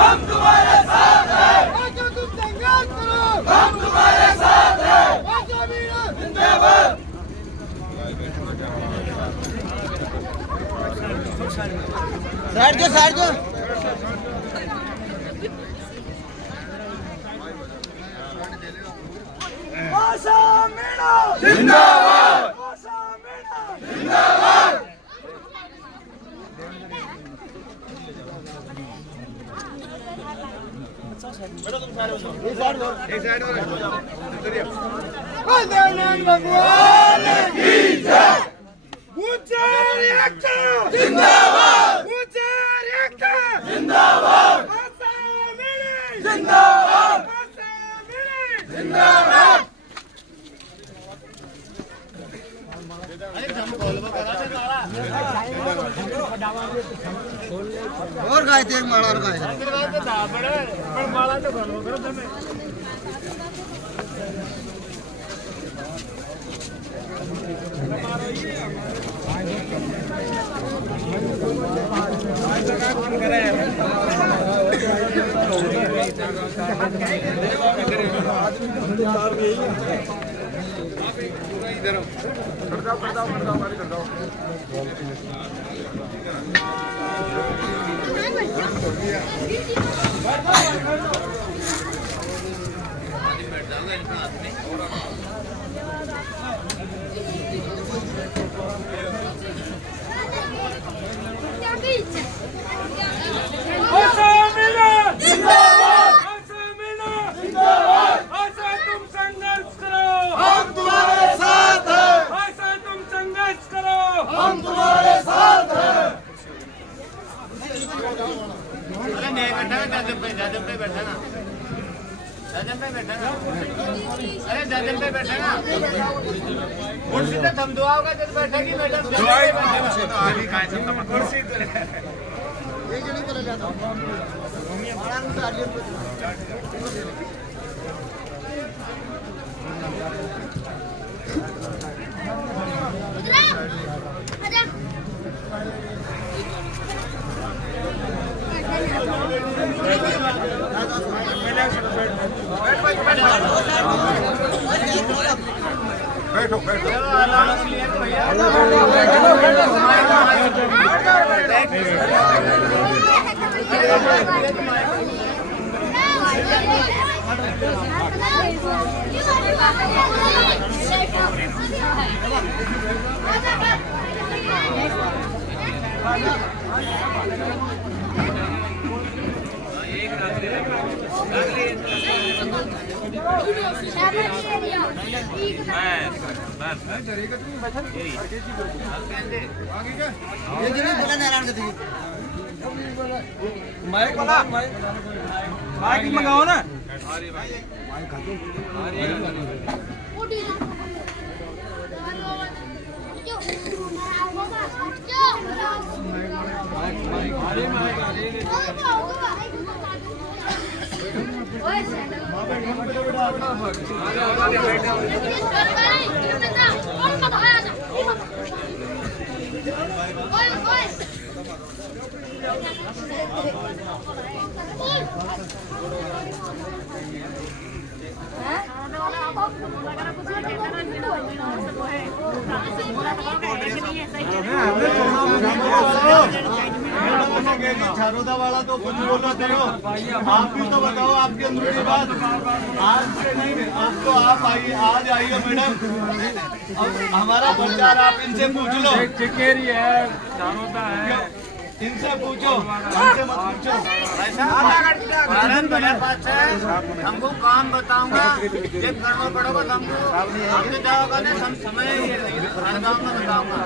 हम तुम्हारे साथ हैं। तुम संघर्ष करो, हम तुम्हारे साथ हैं। जिंदाबाद। साइड दो, साइड दो। जिंदाबाद। जिंदाबाद। भगवान की जय। ऊंचा रिएक्टर जिंदाबाद। ऊंचा रिएक्टर जिंदाबाद। जिंदाबाद। जिंदाबाद। और गाय थे, माला और गाय। तुम संघर्ष करो, हम तुम्हारे साथ हैं। तुम संघर्ष करो, हम तुम्हारे साथ हैं। दादम पे बैठा ना, अरे दादम पे बैठा ना। कुर्सी तो थम दुआ होगा जब बैठेगी मैडम। कुर्सी बैठो बैठो। माइक वाला, माइक मंगाओ ना। झारोदा वाला तो कुछ बोला करो, आप भी तो बताओ आपके अंदर की बात। आज से नहीं, आप तो आप आइए, आज आइए मैडम। अब हमारा प्रचार आप इनसे पूछ लो। चिकेरी है, झारोदा है, इनसे पूछो, हमसे मत पूछो। हमको काम बताऊंगा, जब करना पड़ेगा हमको। हमने जाओगा ना, हम समय हर काम में बताऊंगा।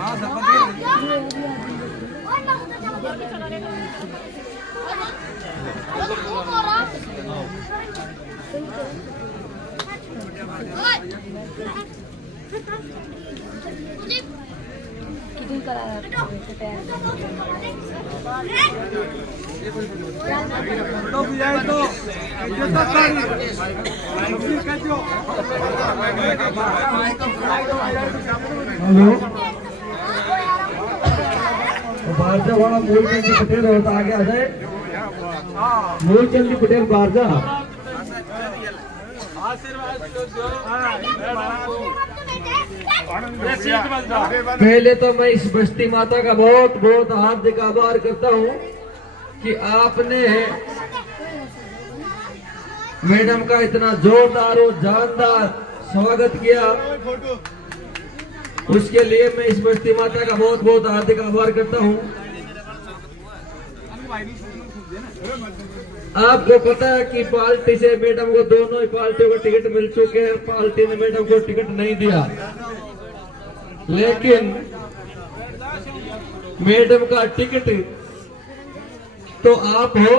हाँ सरपंच किती करा तो जाए तो हेलो बारजा वाला मूलचंद जी पटेल होता आगे आ जाए। मूलचंद जी पटेल बारजा। पहले तो मैं इस बस्ती माता का बहुत बहुत हार्दिक आभार करता हूँ कि आपने मैडम का इतना जोरदार और जानदार स्वागत किया। उसके लिए मैं इस बस्ती माता का बहुत बहुत हार्दिक आभार करता हूँ। आपको पता है कि पार्टी से मैडम को दोनों ही पार्टियों को टिकट मिल चुके हैं। पार्टी ने मैडम को टिकट नहीं दिया, लेकिन मैडम का टिकट तो आप हो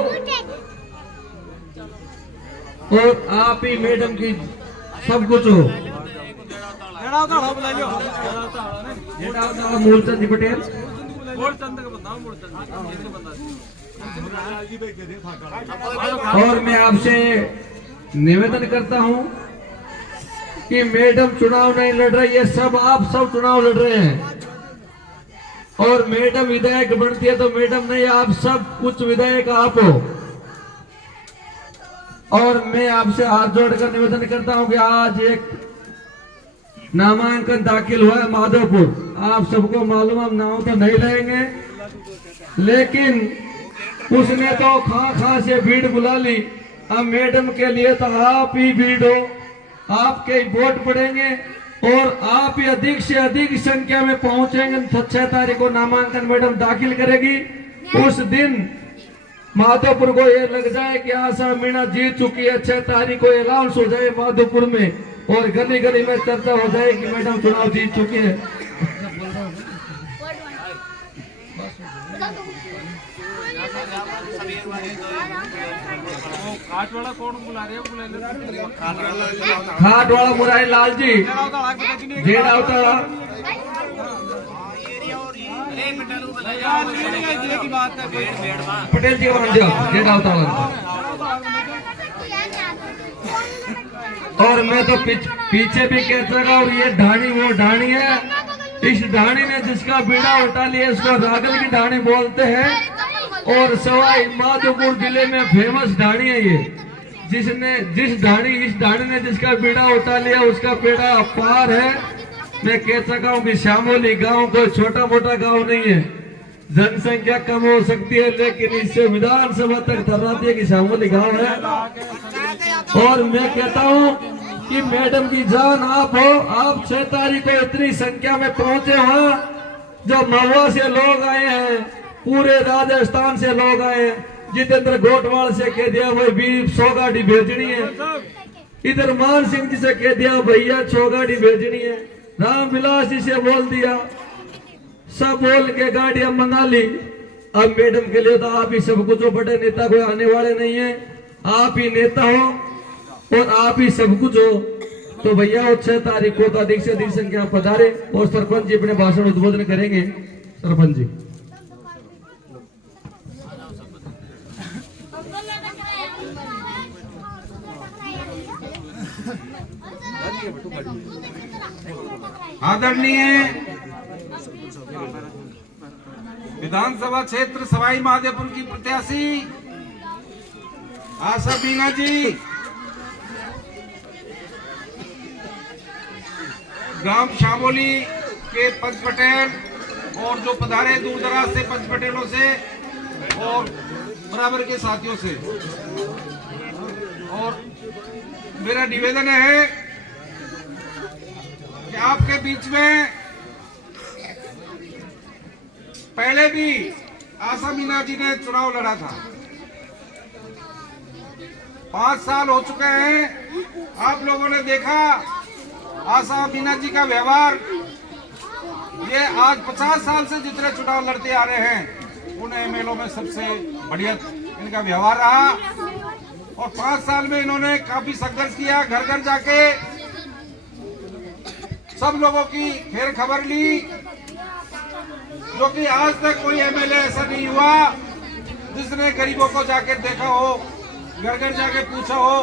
और आप ही मैडम की सब कुछ हो। मूलचंद जी पटेल और मैं आपसे निवेदन करता हूं कि मैडम चुनाव नहीं लड़ रही है, सब आप सब चुनाव लड़ रहे हैं। और मैडम विधायक बनती है तो मैडम नहीं, आप सब कुछ विधायक आप हो। और मैं आपसे हाथ जोड़कर निवेदन करता हूं कि आज एक नामांकन दाखिल हुआ है माधोपुर। आप सबको मालूम, हम नाम तो नहीं लेंगे, लेकिन उसने तो खा से भीड़ बुला ली। अब मैडम के लिए तो आप ही भीड़ हो, आपके ही वोट पड़ेंगे और आप ही अधिक से अधिक संख्या में पहुंचेंगे। 6 तारीख को नामांकन मैडम दाखिल करेगी। उस दिन माधोपुर को ये लग जाए कि आशा मीणा जीत चुकी है। 6 तारीख को अनाउंस हो जाए माधोपुर में और गली गली में चर्चा हो जाए कि मैडम चुनाव जीत चुकी है। खाट वाला कौन बुला रहे हो? खाट वाला मुरारी लाल जी जेड अवतारा। पटेल जी मान जाओ जेड अवतारा। और मैं तो पीछे भी कहता रहा, और ये ढाणी वो ढाणी है। इस ढाणी ने जिसका बीड़ा उठा लिया उसको रागल की ढाणी बोलते हैं। और सवाई माधोपुर जिले में फेमस ढाणी है ये। इस ढाणी ने जिसका बीड़ा उठा लिया उसका बेड़ा पार है। मैं कह सका हूँ कि श्यामोली गांव कोई छोटा मोटा गांव नहीं है। जनसंख्या कम हो सकती है, लेकिन इससे विधानसभा तक धर्राती है कि श्यामोली गांव है। और मैं कहता हूँ कि मैडम की जान आप हो। आप 6 तारीख को इतनी संख्या में पहुंचे, वहाँ जो महुआ से लोग आए हैं, पूरे राजस्थान से लोग आए हैं। जितेंद्र गोटवाल से कह दिया भाई 100 गाड़ी भेजनी है। इधर मान सिंह जी से कह दिया भैया 6 गाड़ी भेजनी है। राम विलास जी से बोल दिया, सब बोल के गाड़ियां मंगा ली। अब मैडम के लिए तो आप ही सब कुछ हो, बड़े नेता कोई आने वाले नहीं है। आप ही नेता हो और आप ही सब कुछ हो। तो भैया 6 तारीख को तो अधिक से अधिक संख्या पधारे और सरपंच जी अपने भाषण उद्बोधन करेंगे। सरपंच जी आदरणीय विधानसभा क्षेत्र सवाई माधोपुर की प्रत्याशी आशा मीणा जी, ग्राम श्यामोली के पंच पटेल और जो पधारे दूर दराज से पंच पटेलों से और बराबर के साथियों से, और मेरा निवेदन है कि आपके बीच में पहले भी आशा मीणा जी ने चुनाव लड़ा था। 5 साल हो चुके हैं। आप लोगों ने देखा आशा मीणा जी का व्यवहार। ये आज 50 साल से जितने चुनाव लड़ते आ रहे हैं उन एमएलओ में सबसे बढ़िया इनका व्यवहार रहा। और 5 साल में इन्होंने काफी संघर्ष किया, घर घर जाके सब लोगों की खैर खबर ली, जो कि आज तक कोई एमएलए ऐसा नहीं हुआ जिसने गरीबों को जाके देखा हो, घर घर जाके पूछा हो।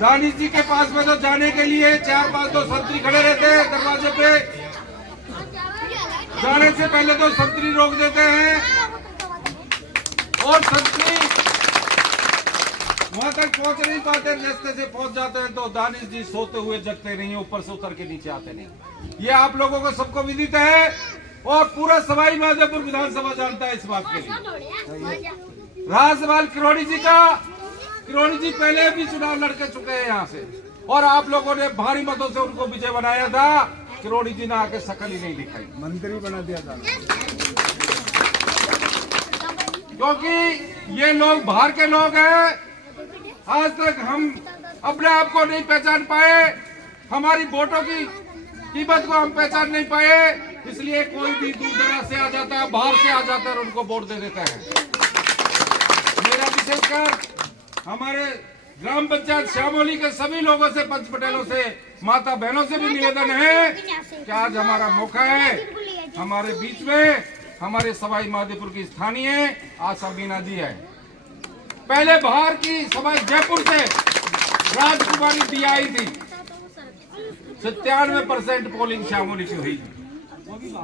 दानिश जी के पास में तो जाने के लिए 4-5 तो संतरी खड़े रहते हैं दरवाजे पे, जाने से पहले तो संतरी रोक देते हैं और संतरी वहां तक पहुंच नहीं पाते, रास्ते से पहुंच जाते हैं तो दानिश जी सोते हुए जगते नहीं, ऊपर से उतर के नीचे आते नहीं। ये आप लोगों को सबको विदित है और पूरा सवाई माधोपुर विधानसभा जानता है इस बात के लिए। रहा सवाल किरोड़ी जी का, किरोड़ी जी पहले भी चुनाव लड़के चुके हैं यहाँ से और आप लोगों ने भारी मतों से उनको विजय बनाया था। किरोड़ी जी ने आके शकल ही नहीं दिखाई, मंत्री बना दिया था। क्योंकि ये लोग बाहर के लोग हैं। आज तक हम अपने आप को नहीं पहचान पाए, हमारी वोटों की कीमत को हम पहचान नहीं पाए, इसलिए कोई भी दूर दराज से आ जाता है, बाहर से आ जाता है और उनको वोट दे देता है। मेरा विशेषकर हमारे ग्राम पंचायत श्यामोली के सभी लोगों से, पंच पटेलों से, माता बहनों से भी निवेदन है कि आज हमारा मौका है, हमारे बीच में हमारे सवाई माधोपुर की स्थानीय आशा मीना जी है। पहले बाहर की सवाई जयपुर से राजकुमारी दी आई थी, 97% पोलिंग श्यामोली की हुई।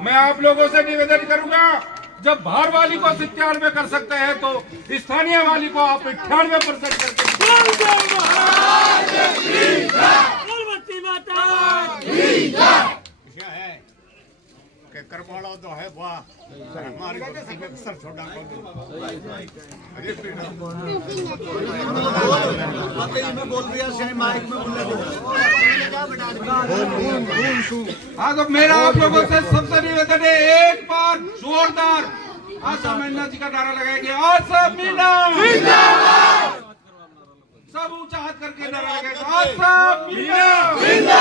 मैं आप लोगों से निवेदन करूंगा, जब बाहर वाली को 97 कर सकते हैं तो स्थानीय वाली को आप 98% करके करवाड़ा तो है वाह हमारे सर छोटा बोल दिया माइक में हाँ, तो मेरा आप लोगों से सबसे निवेदन है, एक बार जोरदार आशा मीना जी का नारा लगाएंगे। आशा मीना सब ऊंचा हाथ करके नारा लगाएंगे। आशा मीना,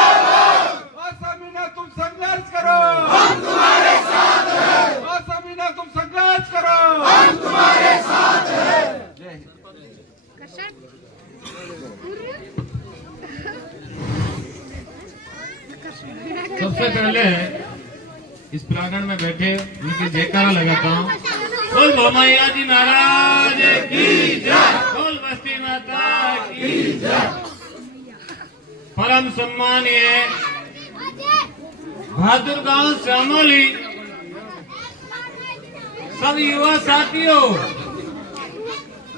आशा मीना तुम संघर्ष करो, हम तुम्हारे साथ हैं। आशा मीना तुम संघर्ष करो, हम तुम्हारे साथ हैं। जय हिंद। सबसे पहले इस प्रांगण में बैठे उनकी जयकारा लगाता हूँ। बोल भोमैया जी महाराज की जय, बोल बस्ती माता की जय। परम सम्मानीय बहादुर गांव श्यामोली सब युवा साथियों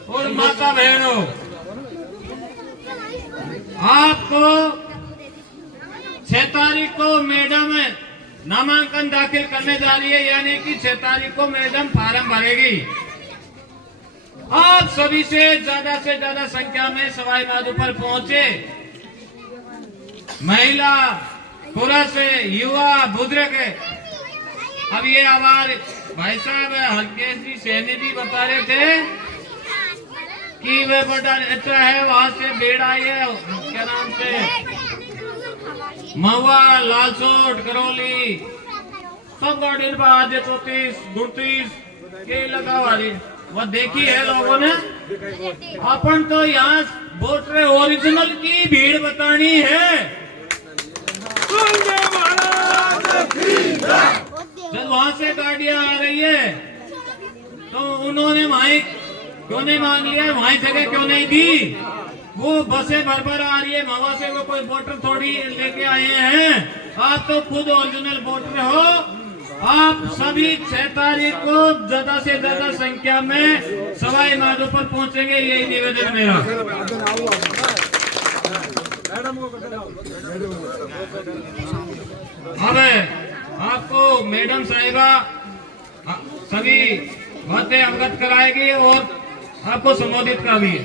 और माता बहनों, आपको 6 तारीख को मैडम नामांकन दाखिल करने जा रही है, यानी कि 6 तारीख को मैडम फार्म भरेगी। आप सभी से ज्यादा संख्या में सवाई माधोपुर पहुंचे, महिला, पुरुष, युवा, बुजुर्ग। अब ये हमारे भाई साहब हरकेश जी सैनी भी बता रहे थे कि वे बड़ा अच्छा है, वहां से भीड़ आई है, क्या नाम से महुआ, लालसोट, करौली, सब गाड़ी पर आज 34-39 के लगा वाली वह देखी है लोगों ने। अपन तो यहाँ वोटर ओरिजिनल की भीड़ बतानी है। जब वहां से गाड़ियां आ रही है तो उन्होंने माइक क्यों नहीं मांग लिया, वहीं जगह क्यों नहीं दी? वो बसें भर आ रही है, मवा से वो कोई वोटर थोड़ी लेके आए हैं। आप तो खुद ओरिजिनल वोटर हो। आप सभी 6 तारीख को ज्यादा से ज्यादा संख्या में सवाई माधोपुर पहुंचेंगे, यही निवेदन मेरा। अब आपको मैडम साहिबा सभी बातें अवगत कराएगी और आपको संबोधित करेगी।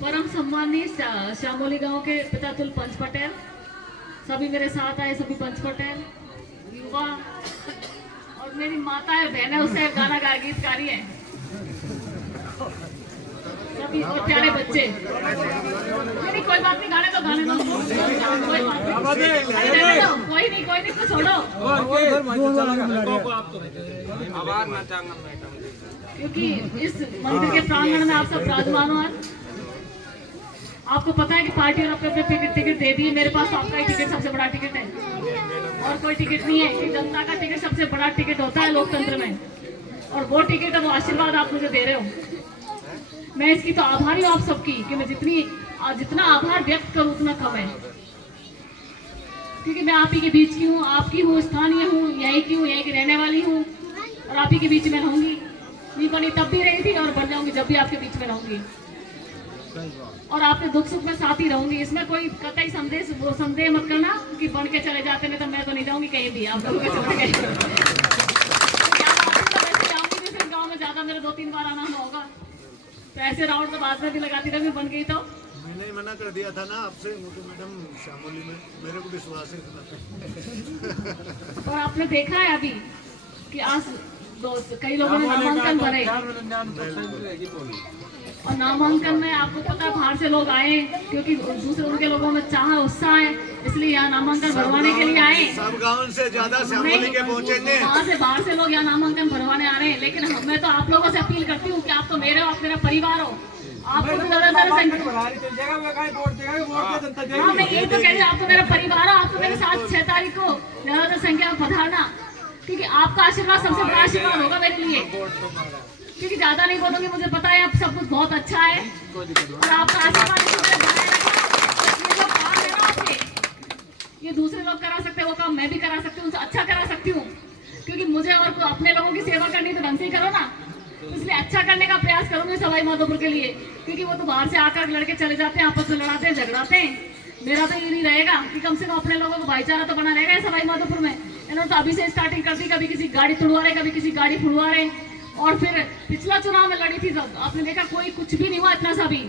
परम सम्मानीय श्यामोली गांव के पितातुल पंच पटेल, सभी मेरे साथ आए, सभी पंच पटेल, युवा और मेरी माता है, बहन है, उससे गाना गा गीतकारी है, सभी और प्यारे बच्चे। नहीं कोई बात नहीं, गाने दो कोई बात नहीं, कोई नहीं कुछ छोड़ो, क्योंकि इस मंदिर के प्रांगण में आप सब विराजमान हो। आपको पता है कि पार्टी और अपने अपने टिकट दे दिए, मेरे पास तो आपका ही टिकट सबसे बड़ा टिकट है और कोई टिकट नहीं है। कि जनता का टिकट सबसे बड़ा टिकट होता है लोकतंत्र में, और वो टिकट है, वो आशीर्वाद आप मुझे दे रहे हो। मैं इसकी तो आभारी हूँ आप सबकी, कि मैं जितना आभार व्यक्त करूँ उतना कम है, क्योंकि मैं आप ही के बीच की हूँ, आपकी हूँ, स्थानीय हूँ, यहीं की हूँ, यहीं की रहने वाली हूँ, और आप ही के बीच में रहूंगी। नहीं बनी तब भी रही थी और बन जाऊंगी जब भी आपके बीच में रहूंगी, और आपके दुख सुख में साथ ही रहूंगी। इसमें कोई कतई संदेह मत करना कि बन के चले जाते नहीं तो मैं तो नहीं जाऊंगी कहीं भी, आप लोगों के चले गए जाऊंगी। फिर गाँव में ज्यादा मेरा 2-3 बार आना होगा, तो ऐसे राउंड तो बाद में भी लगाती रहूंगी, बन गई तो। मैंने ही मना कर दिया था ना आपसे, मैडम शामोली में मेरे को विश्वास है इतना। और आपने देखा है अभी कि आज कई लोगों ने नामांकन भरे, और नामांकन में आपको पता है बाहर से लोग आए, क्योंकि दूसरे उनके लोगों में चाह उत्साह है, इसलिए यहाँ नामांकन भरवाने के लिए आए। सब गांव से ज्यादा शामोली के पहुंचे थे, वहाँ से बाहर से लोग यहाँ नामांकन भरवाने आ रहे हैं। लेकिन मैं तो आप लोगों से अपील करती हूँ कि आप तो मेरे हो, आप मेरा परिवार हो, आपको तो हाँ, मैं यही तो कह रही हूँ, आप तो मेरा परिवार हो, आप तो मेरे साथ 6 तारीख को ज्यादातर संख्या में पधारना, क्योंकि आपका आशीर्वाद सबसे बड़ा आशीर्वाद होगा मेरे लिए। क्योंकि ज्यादा नहीं बोलूंगी, मुझे पता है अब सब कुछ बहुत अच्छा है, और आपका आशीर्वाद ये जो काम है ना आपके, ये दूसरे लोग करा सकते हैं, वो काम मैं भी करा सकती हूँ, उनसे अच्छा करा सकती हूँ, क्योंकि मुझे और अपने लोगों की सेवा करनी तो ढंग से ही करो ना, इसलिए अच्छा करने का प्रयास करूंगी सवाई माधोपुर के लिए। क्योंकि वो तो बाहर से आकर लड़के चले जाते हैं, आपस में लड़ाते हैं, झगड़ाते हैं। मेरा तो ये नहीं रहेगा कि कम से कम अपने लोगों को भाईचारा तो बना रहेगा सवाई माधोपुर में। इन्होंने तो अभी से स्टार्टिंग कर दी, कभी किसी गाड़ी तुड़वा रहे, कभी किसी गाड़ी फुड़वा रहे, और फिर पिछला चुनाव में लड़ी थी तब आपने देखा कोई कुछ भी नहीं हुआ, इतना सा भी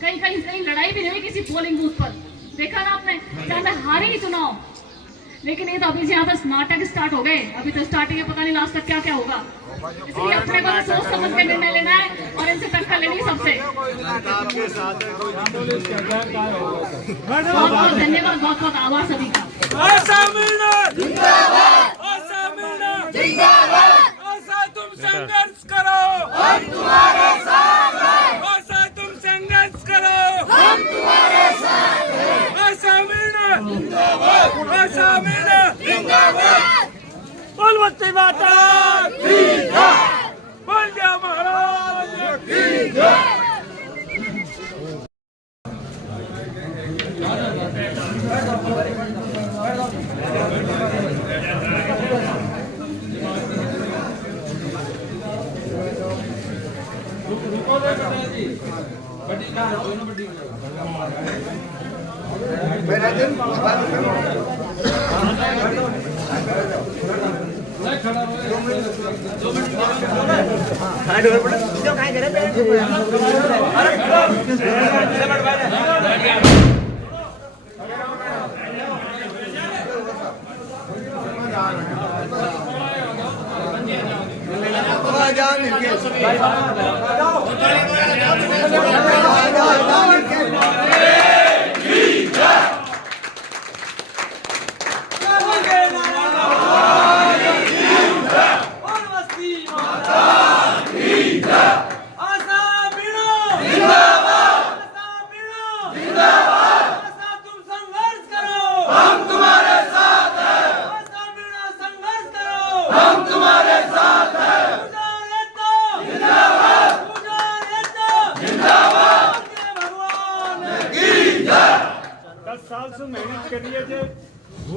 कहीं लड़ाई भी नहीं हुई किसी पोलिंग बूथ पर, देखा ना आपने, चाहे मैं हारी ही चुनाव। लेकिन ये तो अभी से यहाँ पर नाटक स्टार्ट हो गए, अभी तो स्टार्टिंग है, पता नहीं लास्ट तक क्या क्या होगा। इसलिए अपने को सोच समझ के निर्णय लेना है, और इनसे टक्कर लेनी सबसे। बहुत बहुत धन्यवाद, बहुत बहुत आभार सभी का। तुम संघर्ष करो, हम तुम्हारे साथ हैं। तुम संघर्ष करो, हम तुम्हारे साथ हैं। जिंदाबाद, बोल बच्चे माता, बोल दिया महाराज।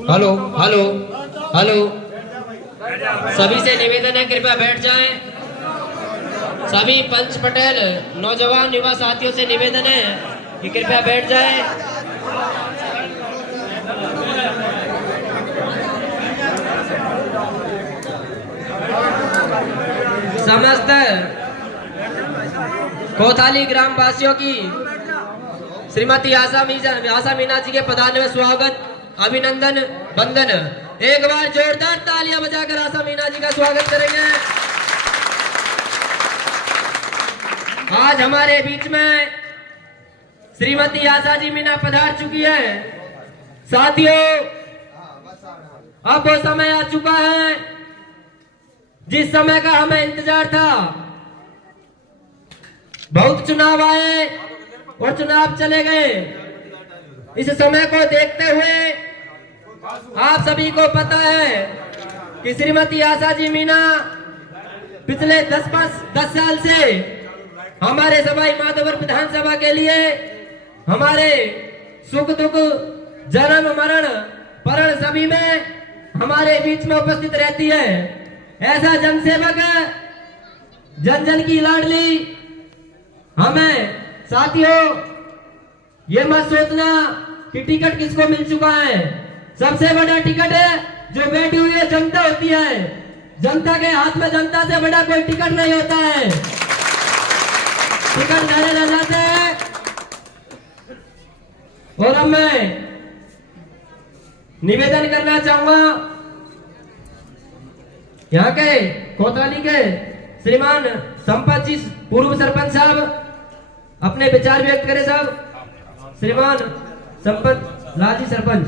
हेलो हेलो हेलो, सभी से निवेदन है कृपया बैठ जाएं। सभी पंच पटेल नौजवान युवा साथियों से निवेदन है कि कृपया बैठ जाएं। समस्त कोताली ग्राम वासियों की श्रीमती आशा मीना जी के पधारने में स्वागत, अभिनंदन, वंदन। एक बार जोरदार तालियां बजाकर आशा मीना जी का स्वागत करेंगे। आज हमारे बीच में श्रीमती आशा जी मीना पधार चुकी है। साथियों, अब वो समय आ चुका है जिस समय का हमें इंतजार था। बहुत चुनाव आए, और चुनाव चले गए। इस समय को देखते हुए आप सभी को पता है कि श्रीमती आशा जी मीणा पिछले 10 साल से हमारे सवाई माधोपुर विधानसभा के लिए हमारे सुख दुख जन्म मरण परण सभी में हमारे बीच में उपस्थित रहती है। ऐसा जनसेवक जन जन की लाडली। हमें साथियों ये मत सोचना कि टिकट किसको मिल चुका है। सबसे बड़ा टिकट है जो बैठी हुई है जनता होती है। जनता के हाथ में जनता से बड़ा कोई टिकट नहीं होता है। टिकट नारे लग जाते हैं। और अब मैं निवेदन करना चाहूंगा यहाँ के कोतवाली के श्रीमान संपत जी पूर्व सरपंच साहब अपने विचार व्यक्त करें। साहब श्रीमान संपत लाल जी सरपंच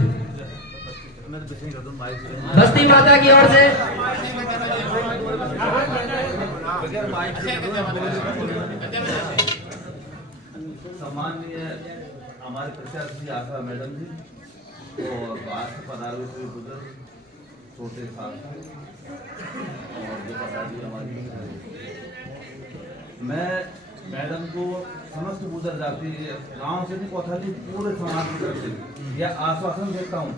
बस्ती माता की ओर से। सम्माननीय हमारे प्रत्याशी आशा मैडम जी और बाहर से पधारे हुए बुजुर्ग छोटे साथी और जो प्रत्याशी हमारी, मैं मैडम को समस्त गुजर जाती गांव से नहीं कोतवाली पूरे समाज की तरफ से यह आश्वासन देता हूं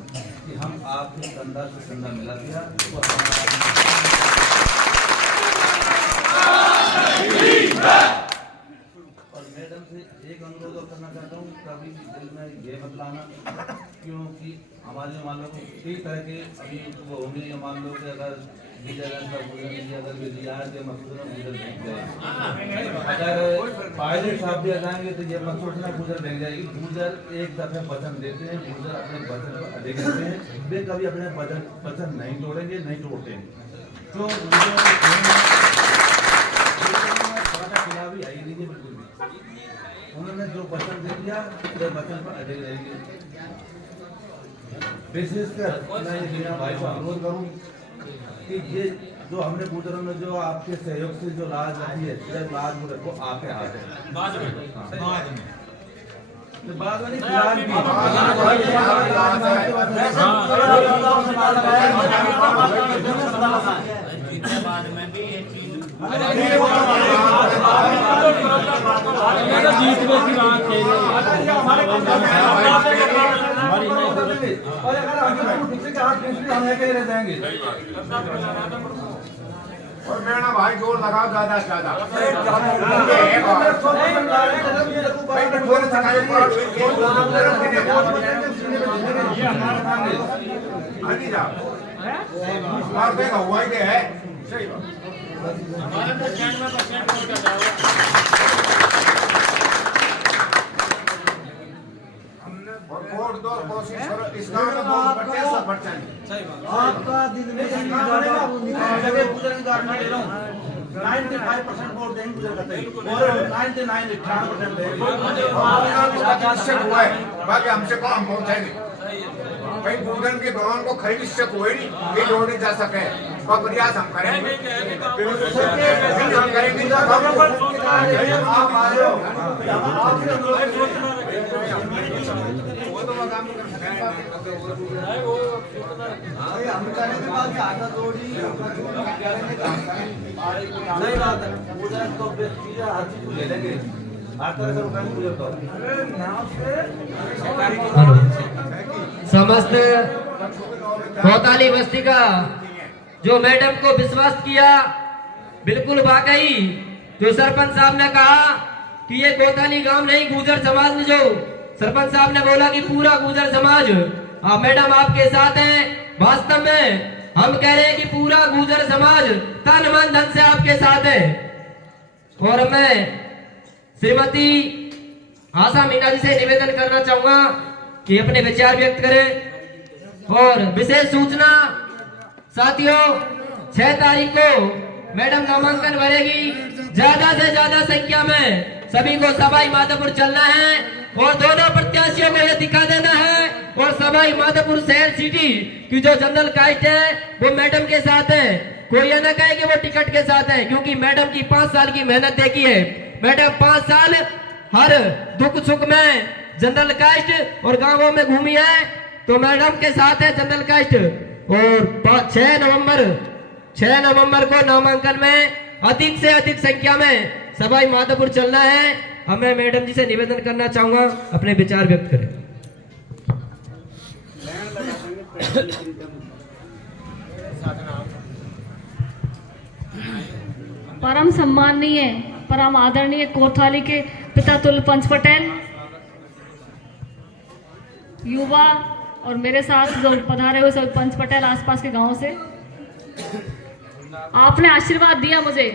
कि हम आपके कंधा से कंधा मिला दिया। और मैडम से एक अनुरोध और करना चाहता हूँ, कभी दिल में ये मत लाना, क्योंकि हमारे मान लो कई तरह के अभी वो होंगे, मान लो कि अगर अगर पायलट साहब भी आ जाएंगे तो ये मत सोचना गुजर देख जाएगी। गुजर एक दफे वचन देते हैं, गुजर अपने वचन को अधिक करते हैं, वे कभी अपने वचन नहीं तोड़ेंगे, नहीं तोड़ते हैं। तो खिलाफी आई नहीं है बिल्कुल भी। उन्होंने जो वचन दे दिया वो वचन पर अड़े रहेंगे। विशेषकर मैं ये भाई को अनुरोध करूँ कि ये जो हमने गुजरों में जो आपके सहयोग से जो लाज रखी है, जब लाज में रखो आपके हाथ है। बाद में नहीं, फिलहाल भी बाद में भी ये चीज जीत में की बात कही और अगर हम किसी के हाथ हम कहीं रह जाएंगे। और मेरा भाई जोर लगाओ ज्यादा से ज्यादा। हुआ ही है सही बात। वोट दो, कोशिश करो इस गांव में बहुत बढ़ आपका दिन में 95% वोट देंगे गुजर करते और 98% हुआ है। बाकी हमसे कौन पहुंचाएंगे भाई। गुजर के भगवान को खरीद से कोई नहीं ये जोड़ नहीं जा सके। और प्रयास हम करेंगे, हम करेंगे। आप आ रहे समस्त कोतवाली बस्ती का जो मैडम को विश्वास किया, बिल्कुल वाकई जो सरपंच साहब ने कहा कि ये कोतवाली गांव नहीं, गुजर समाज में जो सरपंच साहब ने बोला कि पूरा गुजर समाज मैडम आपके साथ है। वास्तव में हम कह रहे हैं कि पूरा गुजर समाज तन मन धन से आपके साथ है। और मैं श्रीमती आशा मीणा जी से निवेदन करना चाहूंगा कि अपने विचार व्यक्त करें। और विशेष सूचना साथियों, 6 तारीख को मैडम नामांकन भरेगी। ज्यादा से ज्यादा संख्या में सभी को सवाई माधोपुर चलना है और दोनों प्रत्याशियों को यह दिखा देना है। और सवाई माधोपुर शहर सिटी की जो जनरल कास्ट है वो मैडम के साथ है। कोई यह ना कहे कि वो टिकट के साथ है, क्योंकि मैडम की 5 साल की मेहनत देखी है। मैडम 5 साल हर दुख सुख में जनरल कास्ट और गांवों में घूमी है, तो मैडम के साथ है जनरल कास्ट। और 6 नवंबर को नामांकन में अधिक से अधिक संख्या में सवाई माधोपुर चलना है। अब मैं मैडम जी से निवेदन करना चाहूंगा, अपने विचार व्यक्त करें। परम सम्माननीय, परम आदरणीय कोतवाली के पिता तुल्य पंच पटेल, युवा और मेरे साथ जो पधारे हुए सभी पंच पटेल आसपास के गांवों से, आपने आशीर्वाद दिया मुझे,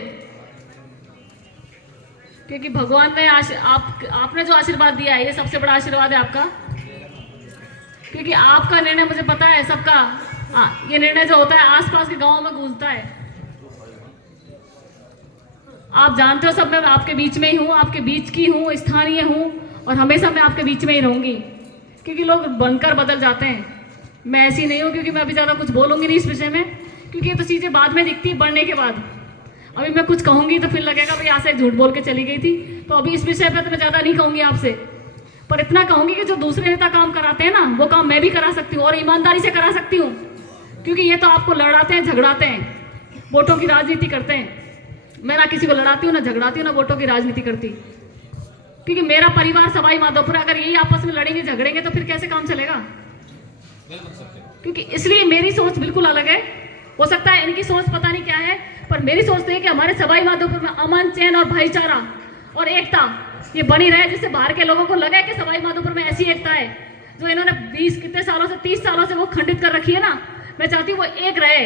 क्योंकि भगवान ने आपने जो आशीर्वाद दिया है ये सबसे बड़ा आशीर्वाद है आपका। क्योंकि आपका निर्णय मुझे पता है सबका, ये निर्णय जो होता है आसपास के गांवों में गूंजता है। आप जानते हो सब, मैं आपके बीच में ही हूँ, आपके बीच की हूँ, स्थानीय हूँ, और हमेशा मैं आपके बीच में ही रहूंगी। क्योंकि लोग बनकर बदल जाते हैं, मैं ऐसी नहीं हूँ। क्योंकि मैं अभी ज़्यादा कुछ बोलूंगी नहीं इस विषय में, क्योंकि ये तो चीज़ें बाद में दिखती है बढ़ने के बाद। अभी मैं कुछ कहूंगी तो फिर लगेगा भाई यहाँ से झूठ बोल के चली गई थी, तो अभी इस विषय पर तो मैं ज़्यादा नहीं कहूंगी आपसे। पर इतना कहूंगी कि जो दूसरे नेता काम कराते हैं ना, वो काम मैं भी करा सकती हूँ और ईमानदारी से करा सकती हूँ। क्योंकि ये तो आपको लड़ाते हैं, झगड़ाते हैं, वोटों की राजनीति करते हैं। मैं ना किसी को लड़ाती हूँ, ना झगड़ाती हूँ, ना वोटों की राजनीति करती। क्योंकि मेरा परिवार सवाई माधोपुर, अगर यही आपस में लड़ेंगे झगड़ेंगे तो फिर कैसे काम चलेगा? क्योंकि इसलिए मेरी सोच बिल्कुल अलग है। हो सकता है इनकी सोच पता नहीं क्या है, पर मेरी सोच तो है कि हमारे सवाई माधोपुर में अमन, चैन और भाईचारा और एकता ये बनी रहे, जिससे बाहर के लोगों को लगे कि सवाई माधोपुर में ऐसी एकता है जो इन्होंने 20 कितने सालों से 30 सालों से वो खंडित कर रखी है ना। मैं चाहती हूँ वो एक रहे,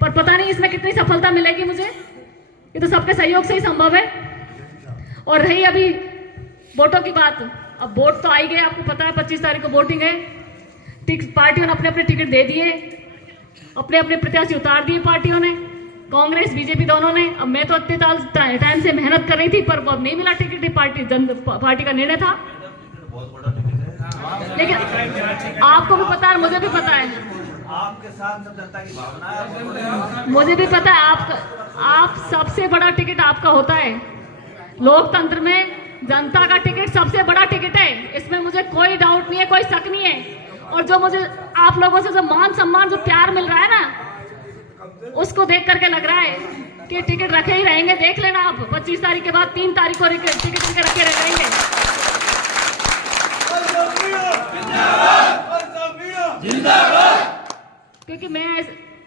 पर पता नहीं इसमें कितनी सफलता मिलेगी मुझे, ये तो सबके सहयोग से ही संभव है। और रही अभी वोटों की बात, अब वोट तो आई गए, आपको पता है 25 तारीख को वोटिंग है। पार्टियों ने अपने अपने टिकट दे दिए, अपने अपने प्रत्याशी उतार दिए पार्टियों ने, कांग्रेस बीजेपी दोनों ने। अब मैं तो इतने टाइम से मेहनत कर रही थी, पर अब नहीं मिला टिकट। पार्टी का निर्णय था, लेकिन आपको भी पता है, मुझे भी पता है, आपके साथ सब जनता की भावना है, मुझे भी पता है। आप सबसे बड़ा टिकट आपका होता है लोकतंत्र में। जनता का टिकट सबसे बड़ा टिकट है, इसमें मुझे कोई डाउट नहीं है, कोई शक नहीं है। और जो मुझे आप लोगों से जो मान सम्मान, जो प्यार मिल रहा है ना, उसको देख करके लग रहा है कि टिकट रखे ही रहेंगे। देख लेना आप, 25 तारीख के बाद 3 तारीख को टिकट रखे रहेंगे। क्योंकि मैं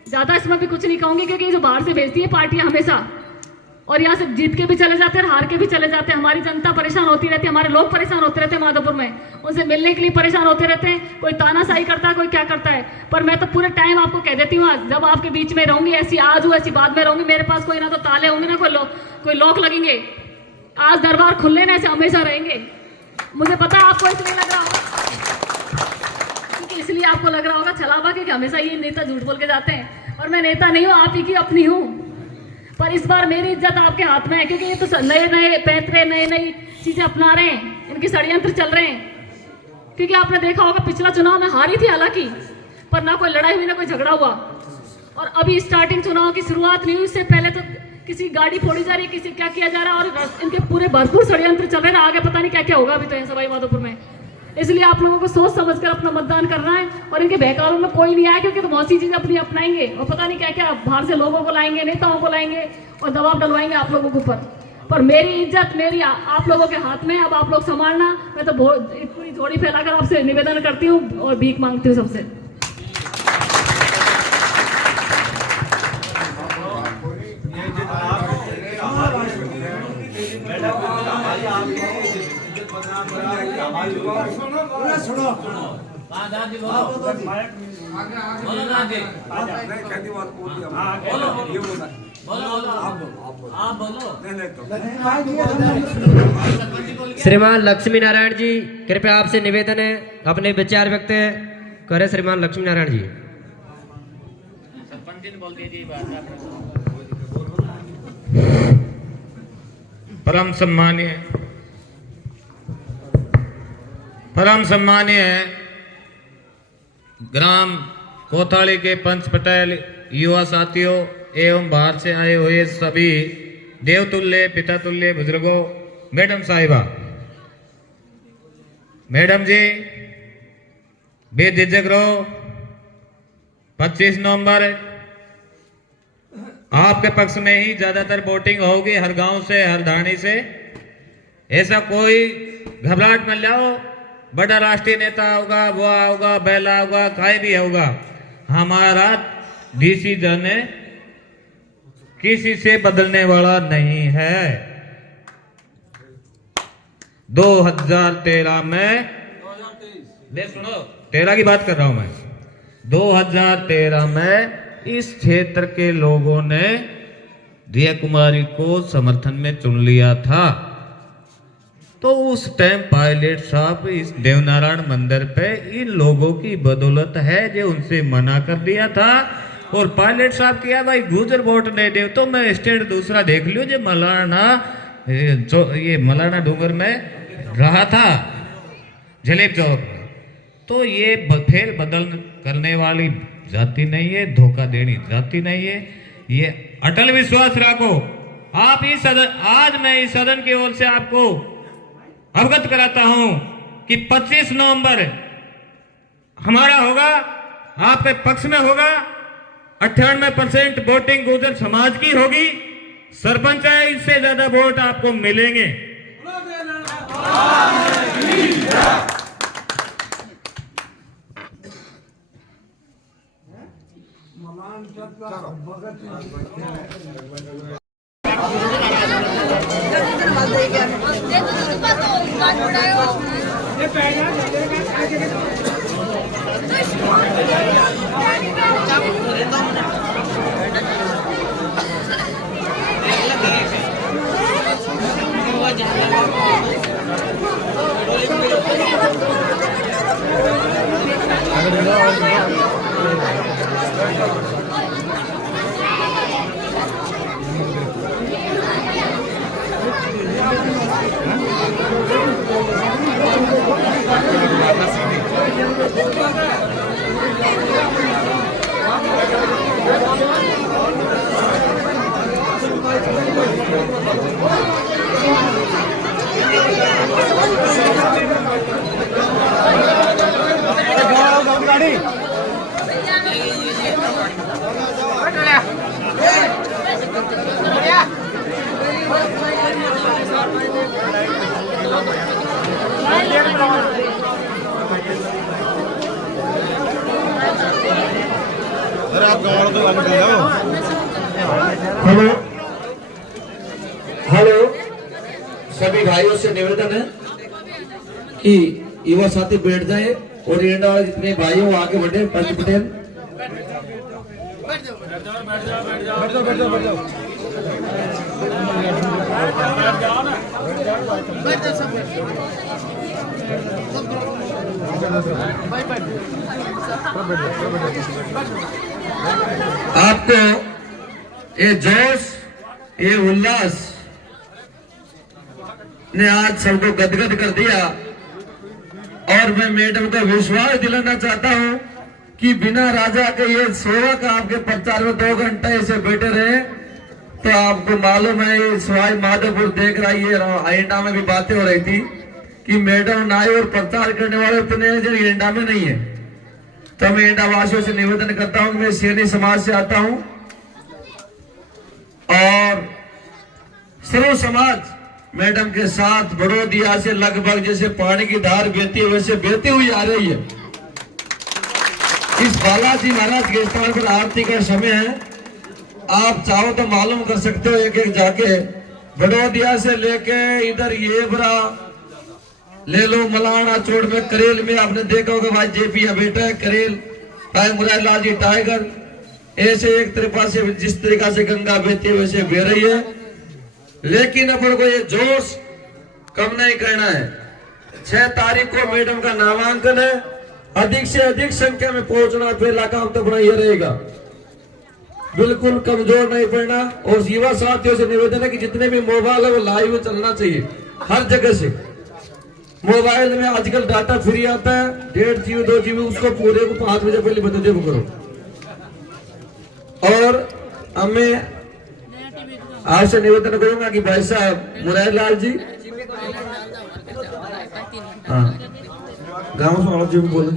ज्यादा इसमें भी कुछ नहीं कहूंगी, क्योंकि ये जो बाहर से भेजती है पार्टियां हमेशा, और यहाँ से जीत के भी चले जाते हैं, हार के भी चले जाते हैं। हमारी जनता परेशान होती रहती है, हमारे लोग परेशान होते रहते हैं माधोपुर में, उनसे मिलने के लिए परेशान होते रहते हैं। कोई तानाशाही करता है, कोई क्या करता है। पर मैं तो पूरे टाइम आपको कह देती हूँ, जब आपके बीच में रहूंगी, ऐसी आज हूँ ऐसी बाद में रहूंगी। मेरे पास कोई ना तो ताले होंगे, ना कोई लॉक लगेंगे। आज दरबार खुले ना, ऐसे हमेशा रहेंगे। मुझे पता है आपको इसलिए लग रहा होगा, क्योंकि इसलिए आपको लग रहा होगा छलावा कि हमेशा ये नेता झूठ बोल के जाते हैं, और मैं नेता नहीं हूँ, आप ही की अपनी हूँ। पर इस बार मेरी इज्जत आपके हाथ में है, क्योंकि ये तो नए पैतरे नई चीजें अपना रहे हैं, इनके षड्यंत्र चल रहे हैं। क्योंकि आपने देखा होगा पिछला चुनाव में हारी थी हालांकि, पर ना कोई लड़ाई हुई ना कोई झगड़ा हुआ। और अभी स्टार्टिंग चुनाव की शुरुआत नहीं हुई, इससे पहले तो किसी गाड़ी फोड़ी जा रही है, किसी क्या किया जा रहा है, और इनके पूरे भरपूर षड्यंत्र चल रहे हैं। आगे पता नहीं क्या क्या होगा अभी तो सवाई माधोपुर में। इसलिए आप लोगों को सोच समझकर अपना मतदान करना है, और इनके बहकावे में कोई नहीं आया, क्योंकि तो बहुत सी चीजें अपनी अपनाएंगे और पता नहीं क्या क्या बाहर से लोगों को लाएंगे, नेताओं को लाएंगे और दबाव डलवाएंगे आप लोगों के ऊपर। पर मेरी इज्जत मेरी आप लोगों के हाथ में, अब आप लोग संभालना। मैं तो पूरी झोली फैलाकर आपसे निवेदन करती हूँ और भीख मांगती हूँ सबसे। श्रीमान लक्ष्मी नारायण जी, कृपया आपसे निवेदन है, अपने विचार व्यक्त करें। श्रीमान लक्ष्मी नारायण जी। परम सम्मानीय ग्राम कोताली के पंच पटेल, युवा साथियों एवं बाहर से आए हुए सभी देवतुल्य पितातुल्य बुजुर्गों, मैडम साहिबा, मैडम जी बेझिझक रहो। 25 नवंबर आपके पक्ष में ही ज्यादातर वोटिंग होगी, हर गांव से, हर धाणी से। ऐसा कोई घबराहट मत लाओ। बड़ा राष्ट्रीय नेता होगा, वो होगा, बैला होगा, काय भी होगा, हमारा डिसीजन किसी से बदलने वाला नहीं है। 2013 में सुनो, 13 की बात कर रहा हूं मैं। 2013 में इस क्षेत्र के लोगों ने दिया कुमारी को समर्थन में चुन लिया था। तो उस टाइम पायलट साहब इस देवनारायण मंदिर पे इन लोगों की बदौलत है जो उनसे मना कर दिया था। और पायलट साहब किया भाई गुजर वोट नहीं दे तो मैं स्टेट दूसरा देख लियो जो मलाना, ये मलाना डूंगर में रहा था, जलेब चौक में। तो ये फेर बदल करने वाली जाति नहीं है, धोखा देनी जाति नहीं है। ये अटल विश्वास रखो। आप इस सदन, आज मैं इस सदन की ओर से आपको अवगत कराता हूं कि 25 नवंबर हमारा होगा, आपके पक्ष में होगा। 98% वोटिंग गुर्जर समाज की होगी। सरपंच है, इससे ज्यादा वोट आपको मिलेंगे। हेलो हेलो, सभी भाइयों से निवेदन है कि युवा साथी बैठ जाए और एंडा वाले जितने भाई हो आगे बढ़े। पंच पटेल आपको ये जोश, ये उल्लास ने आज सबको गदगद कर दिया। और मैं मैडम को विश्वास दिलाना चाहता हूं कि बिना राजा के ये सेवक आपके प्रचार में 2 घंटे ऐसे बैठे रहे तो आपको मालूम है ये सवाई माधोपुर देख रहा है। एंडा में भी बातें हो रही थी कि मैडम नाई और प्रचार करने वाले उतने जो एंडा में नहीं है। तो मैं एंडा वासियों से निवेदन करता हूं, मैं सैनी समाज से आता हूं और सर्व समाज मैडम के साथ बड़ोदिया से लगभग जैसे पानी की धार बहती है वैसे बहती हुई आ रही है। इस बालाजी महाराज के स्थान पर आरती का समय है। आप चाहो तो मालूम कर सकते हो एक एक जाके। बड़ोदिया से लेके इधर ये बरा ले लो, मलाना चोड़ में करेल में आपने देखा होगा भाई जेपी बेटा है करेल, मुरारी लाल जी टाइगर। ऐसे एक तरफा से जिस तरीका से गंगा बहती है वैसे बह रही है। लेकिन अपन को ये जोश कम नहीं करना है। 6 तारीख को मैडम का नामांकन है। अधिक से अधिक संख्या में पहुंचना पहला काम तो अपना ये रहेगा। बिल्कुल कमजोर नहीं पड़ना। और युवा साथियों से निवेदन है कि जितने भी मोबाइल है वो लाइव चलना चाहिए हर जगह से। मोबाइल में आजकल डाटा फ्री आता है 1.5 GB 2 GB, उसको पूरे को 5 बजे पहले बता करो। और हमें आपसे निवेदन करूंगा कि भाई साहब मुरारी लाल जी, हाँ गाँव से और जो भी बोले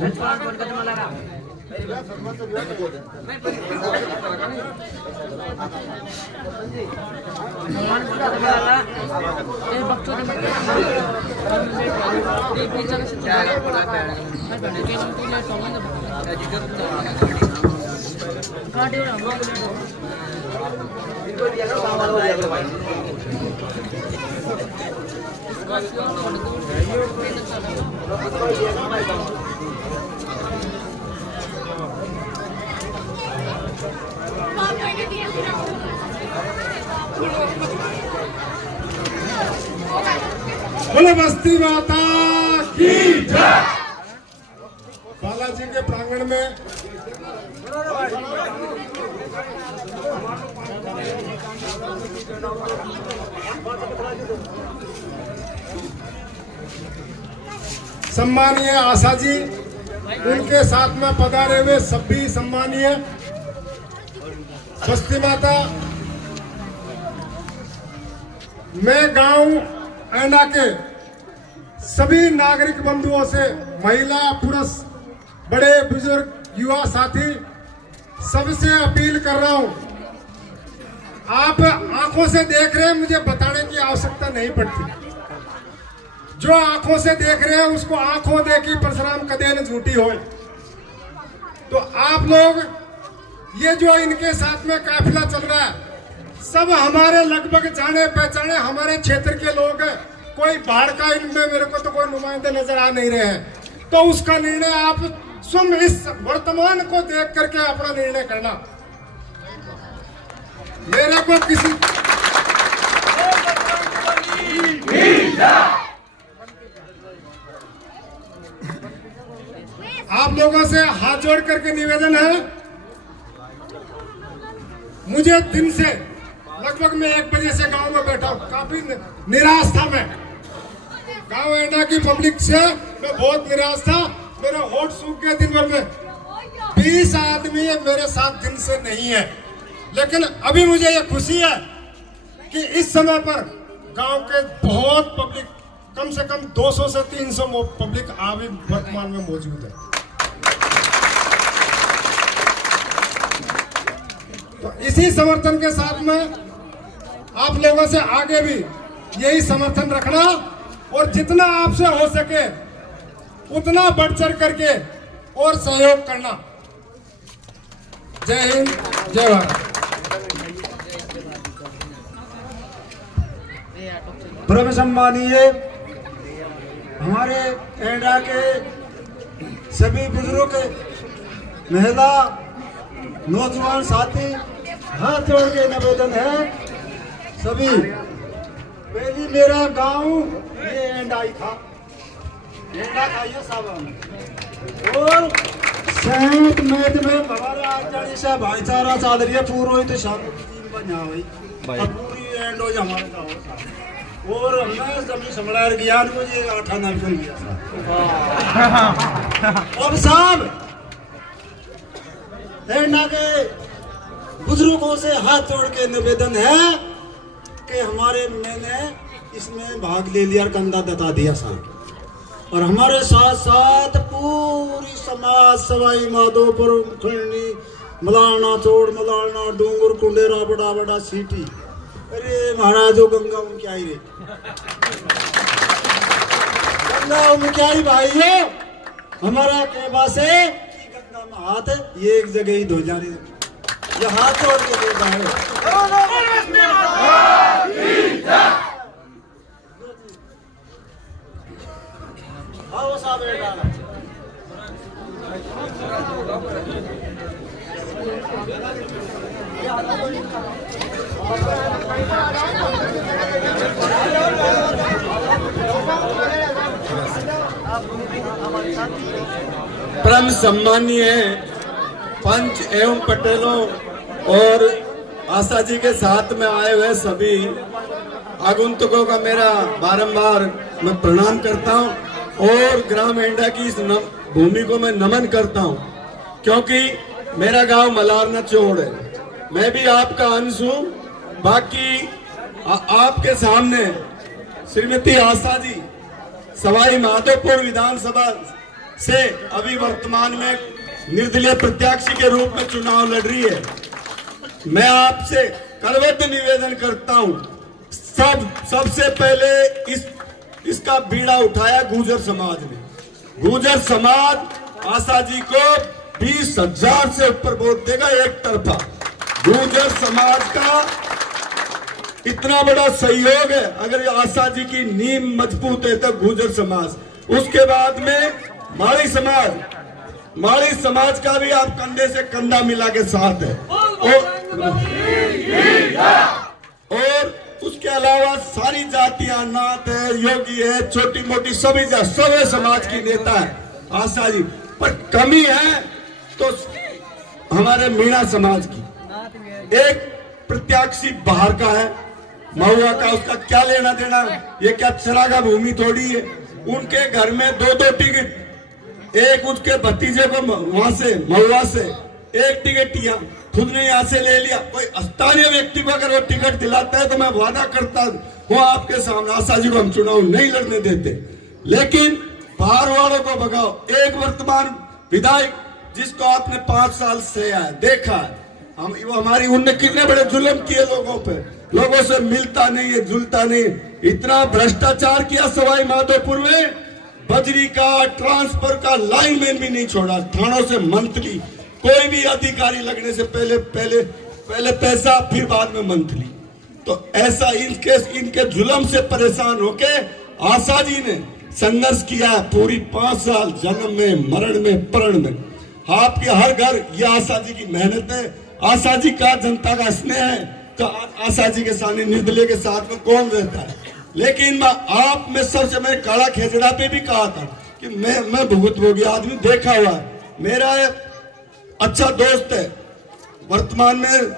बोले बस्ती माता की जय। बालाजी के प्रांगण में सम्मानीय आशा जी, उनके साथ में पधारे हुए सभी सम्मानीय बस्ती माता, मैं गांव ऐंडा के सभी नागरिक बंधुओं से, महिला पुरुष बड़े बुजुर्ग युवा साथी सबसे अपील कर रहा हूं, आप आंखों से देख रहे हैं, मुझे बताने की आवश्यकता नहीं पड़ती। जो आंखों से देख रहे हैं उसको आंखों देखी परशुराम कदे न झूठी हो। तो आप लोग ये जो इनके साथ में काफिला चल रहा है, सब हमारे लगभग जाने पहचाने हमारे क्षेत्र के लोग हैं। कोई बाहर का इनमें मेरे को तो कोई नुमाइंदे नजर आ नहीं रहे हैं। तो उसका निर्णय आप स्वयं इस वर्तमान को देख करके अपना निर्णय करना। मेरे को किसी आप लोगों से हाथ जोड़ करके निवेदन है, मुझे दिन से लगभग मैं 1 बजे से गांव में बैठा हूं, काफी निराश था। मैं गांव ऐंडा की पब्लिक से मैं बहुत निराश था। मेरे होठ सूख गए दिन भर में। 20 आदमी मेरे साथ दिन से नहीं है, लेकिन अभी मुझे ये खुशी है कि इस समय पर गांव के बहुत पब्लिक, कम से कम 200 से 300 पब्लिक अभी वर्तमान में मौजूद है। तो इसी समर्थन के साथ में आप लोगों से आगे भी यही समर्थन रखना और जितना आपसे हो सके उतना बढ़ चढ़ करके और सहयोग करना। जय हिंद, जय भारत। परम सम्मानीय हमारे ऐंडा के सभी बुजुर्ग, महिला, नौजवान साथी, हाथ जोड़ के निवेदन है सभी। पहली मेरा गांव ये ऐंडा ही था, ऐंडा था ये साहब। और 7 मैच में हमारे आचार्य से भाईचारा चाल रही है पूरा, तो शाम को 3 बजे हुई पूरी एंड हो हमारे गाँव। और हमने सभी संभला गया मुझे 8 आना भी गया अब साहब ऐंडा के बुजुर्गों से हाथ जोड़ के निवेदन है कि हमारे मैंने इसमें भाग ले लिया, कंधा दता दिया साहब। और हमारे साथ साथ पूरी समाज, सवाई माधोपुर, खंडनी, मलाना, चोड़, मलाना, डूंगर, कुंडेरा, बड़ा बड़ा सीटी, अरे महाराजो गंगा उनकी आई रे, गंगा उनकी आई भाइयों। हमारा कहवा से गंगा में हाथ ये एक जगह ही धो जा रही, ये हाथ जोड़ के देता है। आओ साहब परम सम्मानीय पंच एवं पटेलों और आशा जी के साथ में आए हुए सभी आगंतुकों का मेरा बारंबार मैं प्रणाम करता हूं और ग्राम ऐंडा की इस भूमि को मैं नमन करता हूं, क्योंकि मेरा गांव मलारना चोड़ है। मैं भी आपका अंश हूं। बाकी आपके सामने श्रीमती आशा जी सवाई माधोपुर विधानसभा से अभी वर्तमान में निर्दलीय प्रत्याशी के रूप में चुनाव लड़ रही है। मैं आपसे करबद्ध निवेदन करता हूं, सबसे पहले इसका बीड़ा उठाया गुर्जर समाज ने। गुर्जर समाज आशा जी को 20,000 से ऊपर वोट देगा एक तरफा। गुर्जर समाज का इतना बड़ा सहयोग है। अगर आशा जी की नींव मजबूत है तो गुर्जर समाज, उसके बाद में माड़ी समाज का भी आप कंधे से कंधा मिला के साथ है, और उसके अलावा सारी जातियां, नाथ है, योगी है, छोटी मोटी सभी समाज की नेता है आशा जी। पर कमी है तो हमारे मीणा समाज की। एक प्रत्याशी बाहर का है, महुआ का, उसका क्या लेना देना, ये क्या चरागा भूमि थोड़ी है। उनके घर में 2-2 टिकट, एक उसके भतीजे को वहां से महुआ से एक टिकट खुद ने यहाँ से ले लिया। कोई स्थानीय व्यक्ति को अगर वो टिकट दिलाता है तो मैं वादा करता हूँ आपके सामने, आशा जी को हम चुनाव नहीं लड़ने देते। लेकिन बाहर वालों को भगाओ। एक वर्तमान विधायक जिसको आपने 5 साल से देखा है, उनने कितने बड़े जुल्म किए लोगों पे, लोगों से मिलता नहीं है, जुलता नहीं, इतना भ्रष्टाचार किया सवाई माधोपुर में, बजरी का, ट्रांसफर का लाइनमैन भी नहीं छोड़ा, थानों से मंथली, कोई भी अधिकारी लगने से पहले पैसा, फिर बाद में मंथली। तो ऐसा इनके जुल्म से परेशान होके आशा जी ने संघर्ष किया पूरी 5 साल, जन्म में, मरण में, प्रण में। आपके हर घर ये आशा जी की मेहनत है, आशा जी का जनता का स्नेह है। तो आशा जी के सामने निर्दलीय के साथ में कौन रहता है। लेकिन आप में सबसे, मैंने काला खेजड़ा पे भी कहा था कि मैं भुगतभोगी आदमी देखा हुआ है। मेरा अच्छा दोस्त है, वर्तमान में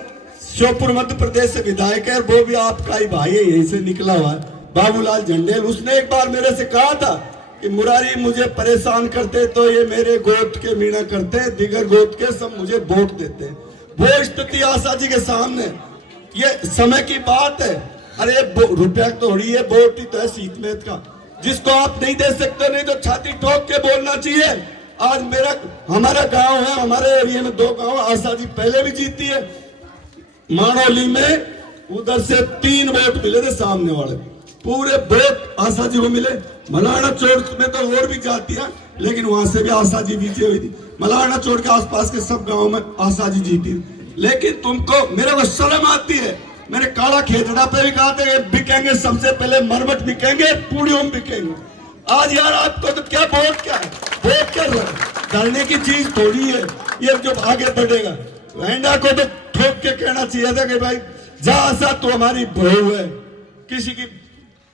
श्योपुर मध्य प्रदेश से विधायक है, वो भी आपका ही भाई है, यहीं से निकला हुआ है, बाबूलाल झंडेल। उसने एक बार मेरे से कहा था कि मुरारी मुझे परेशान करते तो ये मेरे गोद के मीणा करते, दिगर गोद के सब मुझे वोट देते। वो स्थिति आशा जी के सामने, ये समय की बात है। अरे रुपया थोड़ी है, वोट ही तो है सीतमेत का, जिसको आप नहीं दे सकते, नहीं तो छाती ठोक के बोलना चाहिए। आज हमारा गांव है, हमारे एरिया में 2 गांव आशा जी पहले भी जीती है। मानोली में उधर से 3 वोट मिले थे, सामने वाले पूरे वोट आशा जी को मिले। मलाना चौक में तो और भी जाती है, लेकिन वहां से भी आशा जी जीती हुई थी। मलाना चौक के आसपास के सब गाँव में आशा जी जीती थी। लेकिन तुमको, मेरे को शर्म आती है, मैंने काला खेजड़ा पे भी कहा था बिकेंगे, सबसे पहले मरमट बिकेंगे, पूड़ियों में बिकेंगे। आज यार आपको तो क्या वोट क्या है, वोट क्या करने की चीज थोड़ी है ये जो आगे बढ़ेगा। वेंडा को तो ठोक के कहना चाहिए था कि भाई जा आशा तो हमारी बहू है, किसी की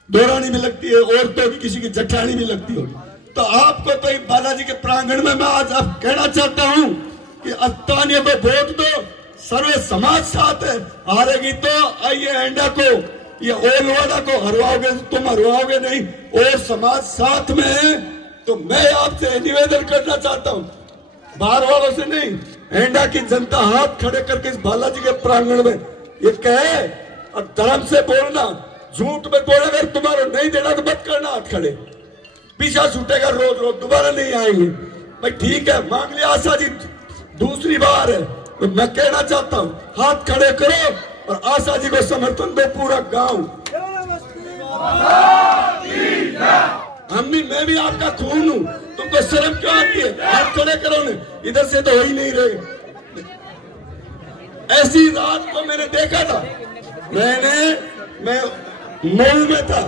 दौरानी भी लगती है, औरतों की किसी की जठानी भी लगती होगी। तो आपको तो बालाजी के प्रांगण में मैं आज अब कहना चाहता हूँ कि स्थानीय को वोट दो, सर्वे समाज साथ है। हारेगी तो आइए एंडा को, ये ओलवाड़ा को हरवाओगे, तुम हरवाओगे नहीं, और समाज साथ में है। तो मैं आपसे निवेदन करना चाहता हूँ, बाहर वालों से नहीं, एंडा की जनता हाथ खड़े करके इस बालाजी के प्रांगण में ये कहे और धर्म से बोलना, झूठ में बोले अगर तुम्हारा नहीं देना तो मत करना हाथ खड़े, पीछा छूटेगा रोज रोज, दोबारा नहीं आएंगे। भाई ठीक है, मांग लिया आशा जी दूसरी बार है, तो मैं कहना चाहता हूँ हाथ खड़े करो और आशा जी को समर्थन दो पूरा गांव। मैं भी आपका खून हूँ, तुमको शर्म क्यों आती है? हाथ खड़े करो ने, इधर से तो हो ही नहीं रहे। ऐसी रात को मैंने देखा था, मैं मऊ में था,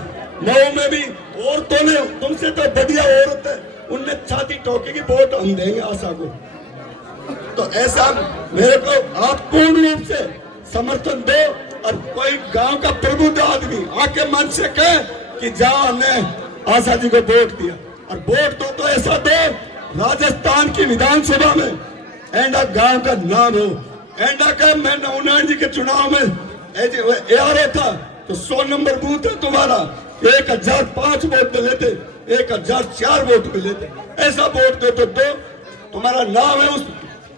मऊ में भी औरतों ने, तुमसे तो बढ़िया औरत है, उनने छाती ठोकी की वोट हम देंगे आशा को। तो ऐसा मेरे को आप पूर्ण रूप से समर्थन दो, और कोई गांव का प्रबुद्ध आदमी आके मन से कहे कि जा हमने आशा जी को वोट दिया, और वोट दो तो ऐसा दो राजस्थान की विधानसभा में एंडा गांव का नाम हो। एंडा का मैं 99 जी के चुनाव में ARO था, तो 100 नंबर बूथ है तुम्हारा, 1005 वोट मिले थे, 1004 वोट मिले थे। ऐसा वोट दे तो दो, तुम्हारा नाम है उस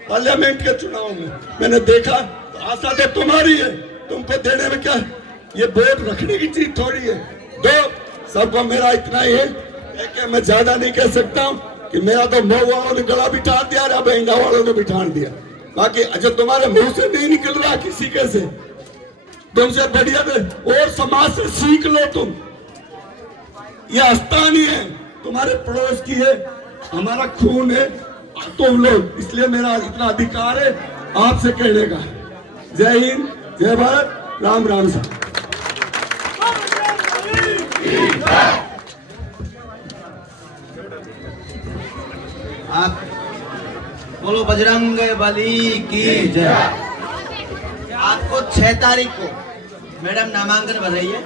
पार्लियामेंट के चुनाव में। मैंने देखा, तो आशा तो तुम्हारी है, तुमको देने में क्या, ये वोट रखने की चीज थोड़ी है। दो, सबको मेरा इतना ही है कि मैं ज्यादा नहीं कह सकता हूँ। कि मेरा तो मऊ वालों ने गला बिठा दिया, या बेंगा वालों ने बिठा दिया। बाकी अच्छा तुम्हारे मुंह से नहीं निकल रहा किसी के से, तुमसे बढ़िया और समाज से सीख लो तुम। ये आस्थानी है, तुम्हारे पड़ोस की है, हमारा खून है तुम लोग, इसलिए मेरा इतना अधिकार है आपसे कहने का। जय हिंद, जय भारत, राम राम साहब। आप बोलो बजरंग बली की जय। आपको 6 तारीख को मैडम नामांकन भर रही है,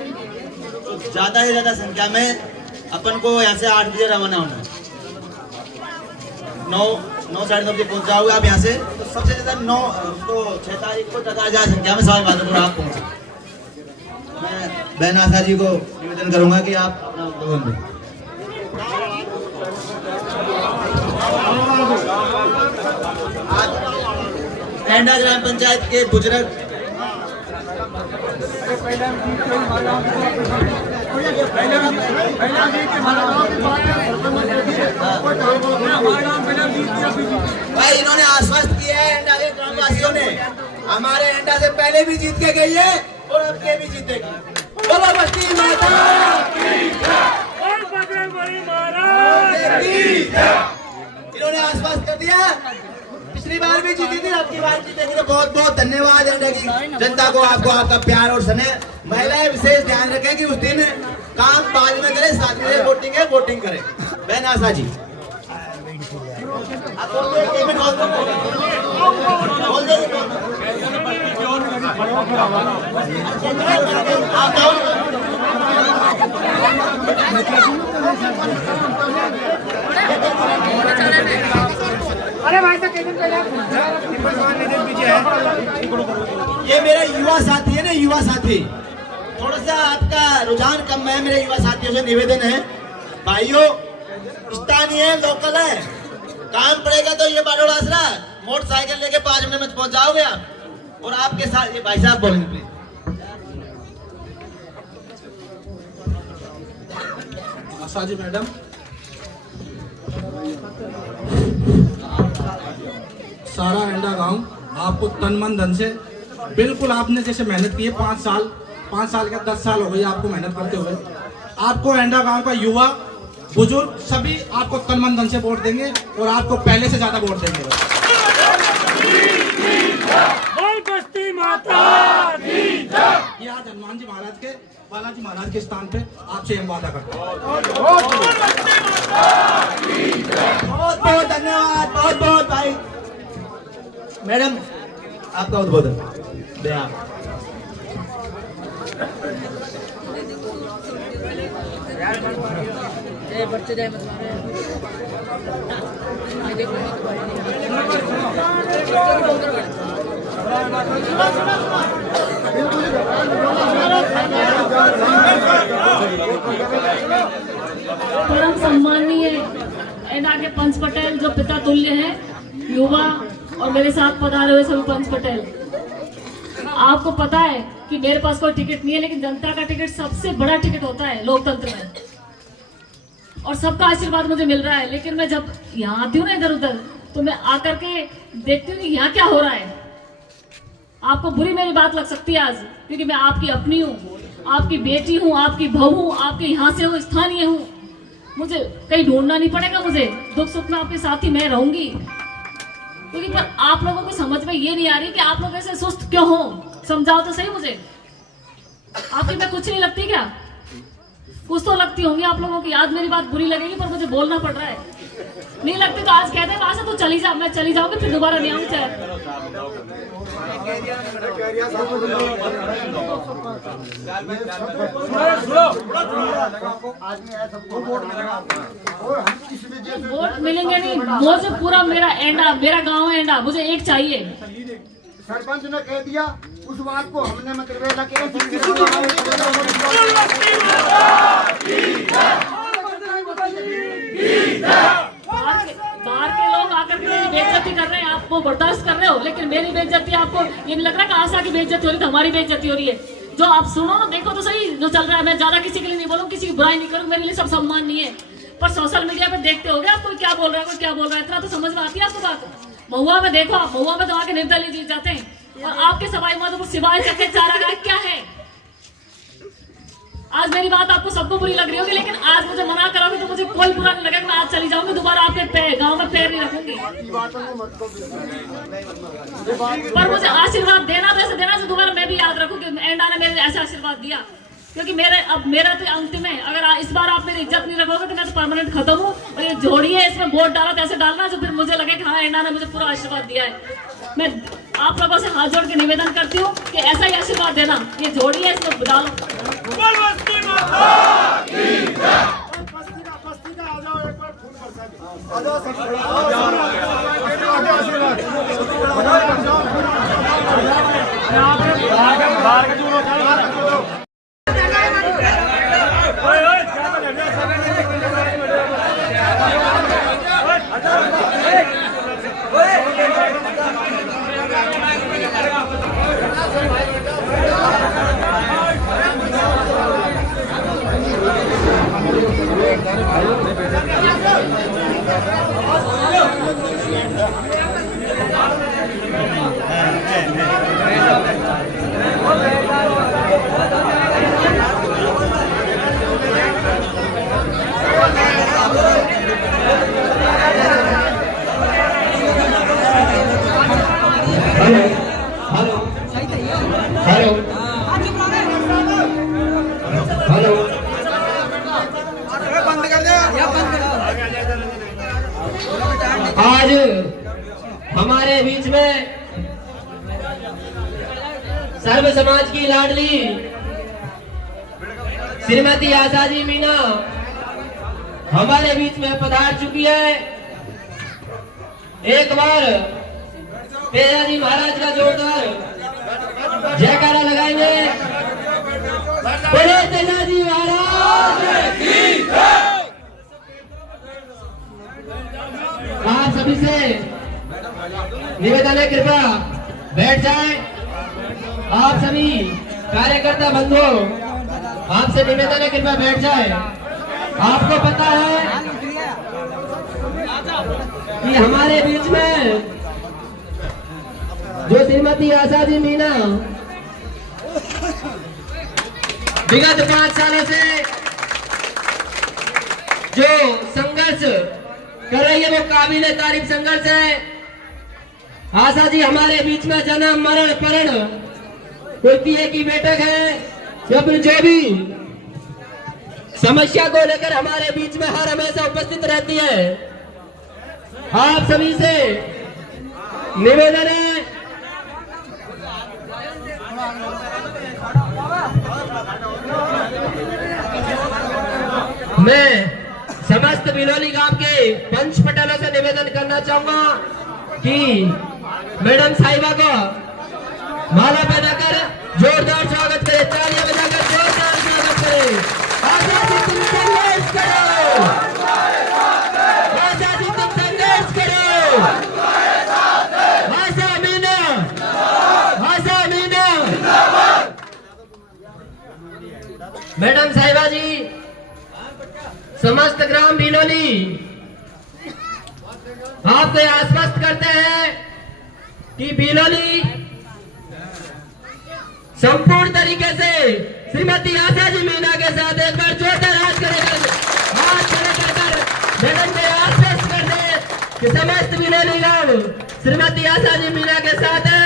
तो ज्यादा से ज्यादा संख्या में अपन को यहाँ से 8 बजे रवाना होना है। 9 साढ़े 9 बजे पहुंच जाओगे आप यहाँ से, तो सबसे ज्यादा 6 तारीख को 10,000 संख्या में सवाई माधोपुर आप पहुंचे। मैं बहन आशा जी को निवेदन करूंगा कि आप अपना उद्बोधन दें। एंडा ग्राम पंचायत के बुजुर्ग भाई इन्होंने आश्वस्त किया है एंडा के ग्रामवासियों ने, हमारे एंडा से पहले भी जीत के गई है और अब के भी जीतेगी। बोलो बस्ती माता की जय। इन्होंने आश्वस्त कर दिया, पिछली बार भी जीती थी, अब की बार जीतेगी। तो बहुत बहुत धन्यवाद एंडा की जनता को, आपको आपका प्यार और स्नेह। महिलाएं विशेष ध्यान रखें कि उस दिन काम बाद में करें, साथ में वोटिंग है, वोटिंग करें। बहन आशा जी आप अरे भाई साहब ये मेरा युवा साथी है ना, युवा साथी, थोड़ा सा आपका रुझान कम है। मेरे युवा साथियों से निवेदन है, भाइयों स्थानीय है, लोकल है, काम पड़ेगा तो ये बारोड़ आसरा मोटरसाइकिल लेके 5 मिनट में पहुंच जाओगे आप। और आपके साथ ये भाई साहब बोलेंगे प्लीज। आशा जी मैडम, सारा एंडा गांव आपको तन मन धन से बिल्कुल आपने जैसे मेहनत की है, 5 साल क्या 10 साल हो गई आपको मेहनत करते हुए। आपको एंडा गांव का युवा बुजुर्ग सभी आपको तन मन धन से वोट देंगे और आपको पहले से ज्यादा वोट देंगे। ये आज हनुमान जी महाराज के, बालाजी महाराज के स्थान पे आपसे हम वादा करते हैं। बहुत बहुत धन्यवाद, बहुत बहुत भाई। मैडम आपका उद्बोधन दे आप। परम सम्मानीय एंडा के पंच पटेल जो पिता तुल्य हैं, युवा और मेरे साथ पधारे हुए सभी पंच पटेल, आपको पता है कि मेरे पास कोई टिकट नहीं है, लेकिन जनता का टिकट सबसे बड़ा टिकट होता है लोकतंत्र में, और सबका आशीर्वाद मुझे मिल रहा है। लेकिन मैं जब यहाँ आती हूँ ना इधर उधर, तो मैं आकर के देखती हूँ कि यहाँ क्या हो रहा है। आपको बुरी मेरी बात लग सकती है आज, क्योंकि मैं आपकी अपनी हूँ, आपकी बेटी हूँ, आपकी बहू हूँ, आपके यहाँ से हूँ, स्थानीय हूँ। मुझे कहीं ढूंढना नहीं पड़ेगा, मुझे दुख सुख में आपके साथ ही मैं रहूंगी। क्योंकि पर आप लोगों को समझ में ये नहीं आ रही कि आप लोग ऐसे सुस्त क्यों हो, समझाओ तो सही मुझे। आपकी मैं कुछ नहीं लगती क्या? कुछ तो लगती होंगी आप लोगों की। आज मेरी बात बुरी लगेगी पर मुझे बोलना पड़ रहा है। नहीं लगती तो आज कहते हैं वहां से तो चली जा, मैं चली जाऊंगी, फिर दोबारा नहीं आऊंगी। चाहे वोट मिलेंगे नहीं, मुझे पूरा मेरा एंडा, मेरा गांव है एंडा, मुझे एक चाहिए। सरपंच ने कह दिया, उस बात को हमने मतलब बाहर के लोग आकर के मेरी बेइज्जती कर रहे हैं, आप वो बर्दाश्त कर रहे हो, लेकिन मेरी बेइज्जती आपको ये नहीं लग रहा कि आशा की बेइज्जती हो रही है, हमारी बेइज्जती हो रही है। जो आप सुनो ना, देखो तो सही जो चल रहा है। मैं ज्यादा किसी के लिए नहीं बोलूँ, किसी की बुराई नहीं करूँ, मेरे लिए सब सम्मान नहीं है। पर सोशल मीडिया पे देखते होगे आप कोई क्या बोल रहा है, कोई क्या बोल रहा है, इतना तो समझ में आती है आपको बात। महुआ में देखो, महुआ में तो आके निर्दलीय जीत जाते हैं और आपके सवाई माधोपुर सिवाय चक्के चारा गाय क्या है। आज मेरी बात आपको सबको बुरी लग रही होगी, लेकिन आज मुझे मना करोगे तो मुझे कोई बुरा नहीं लगेगा। मैं आज चली जाऊंगी, दोबारा आपके गांव में पैर नहीं रखूंगी। पर मुझे आशीर्वाद देना तो ऐसे देना जो दोबारा मैं भी याद रखूंगी। एंडा ने मेरे ऐसा आशीर्वाद दिया, क्योंकि मेरा तो अंतिम है। अगर इस बार आप मेरी इज्जत नहीं रखोगे तो मैं तो परमानेंट खत्म हूँ। और ये जोड़ी है, इसमें वोट डाला तो ऐसे डालना जो फिर मुझे लगे कि हाँ एंडा ने मुझे पूरा आशीर्वाद दिया है। मैं आप लोगों से हाथ जोड़ के निवेदन करती हूँ कि ऐसा ही आशीर्वाद देना। ये जोड़ी है, इसमें डालो। आज हमारे बीच में सर्व समाज की लाडली श्रीमती आशा जी मीना हमारे बीच में पधार चुकी है। एक बार तेजा जी महाराज का जोरदार जयकारा लगाएंगे। बोले तेजा जी महाराज की जय। आप सभी से निवेदन है, कृपया बैठ जाएं। आप सभी कार्यकर्ता बंधुओं, आपसे निवेदन है, कृपया बैठ जाएं। आपको पता है कि हमारे बीच में जो श्रीमती आशा जी मीना विगत 5 सालों से जो संघर्ष कर रही है वो काबिले तारीफ संघर्ष है। आशा जी हमारे बीच में जन्म मरण परण कोई पिए की बैठक है या फिर जो भी समस्या को लेकर हमारे बीच में हर हमेशा उपस्थित रहती है। आप सभी से निवेदन है, मैं समस्त बिलोली गांव के पंच पटेलों से निवेदन करना चाहूंगा कि मैडम साहिबा को माला पहनाकर जोरदार स्वागत करें, तालियां बजाकर जोरदार स्वागत करें। आशा जी तुम संघर्ष करो, आशा जी तुम संघर्ष करो। आशा मीना, आशा मीना। मैडम साहिबा जी समस्त ग्राम बिलोली आपको आश्वस्त करते हैं कि बिलोली संपूर्ण तरीके से श्रीमती आशा जी मीना के साथ एक बार जोरदार हाथ खड़े कर मैडम को आश्वस्त कर दे कि समस्त बिलोली गांव श्रीमती आशा जी मीना के साथ है।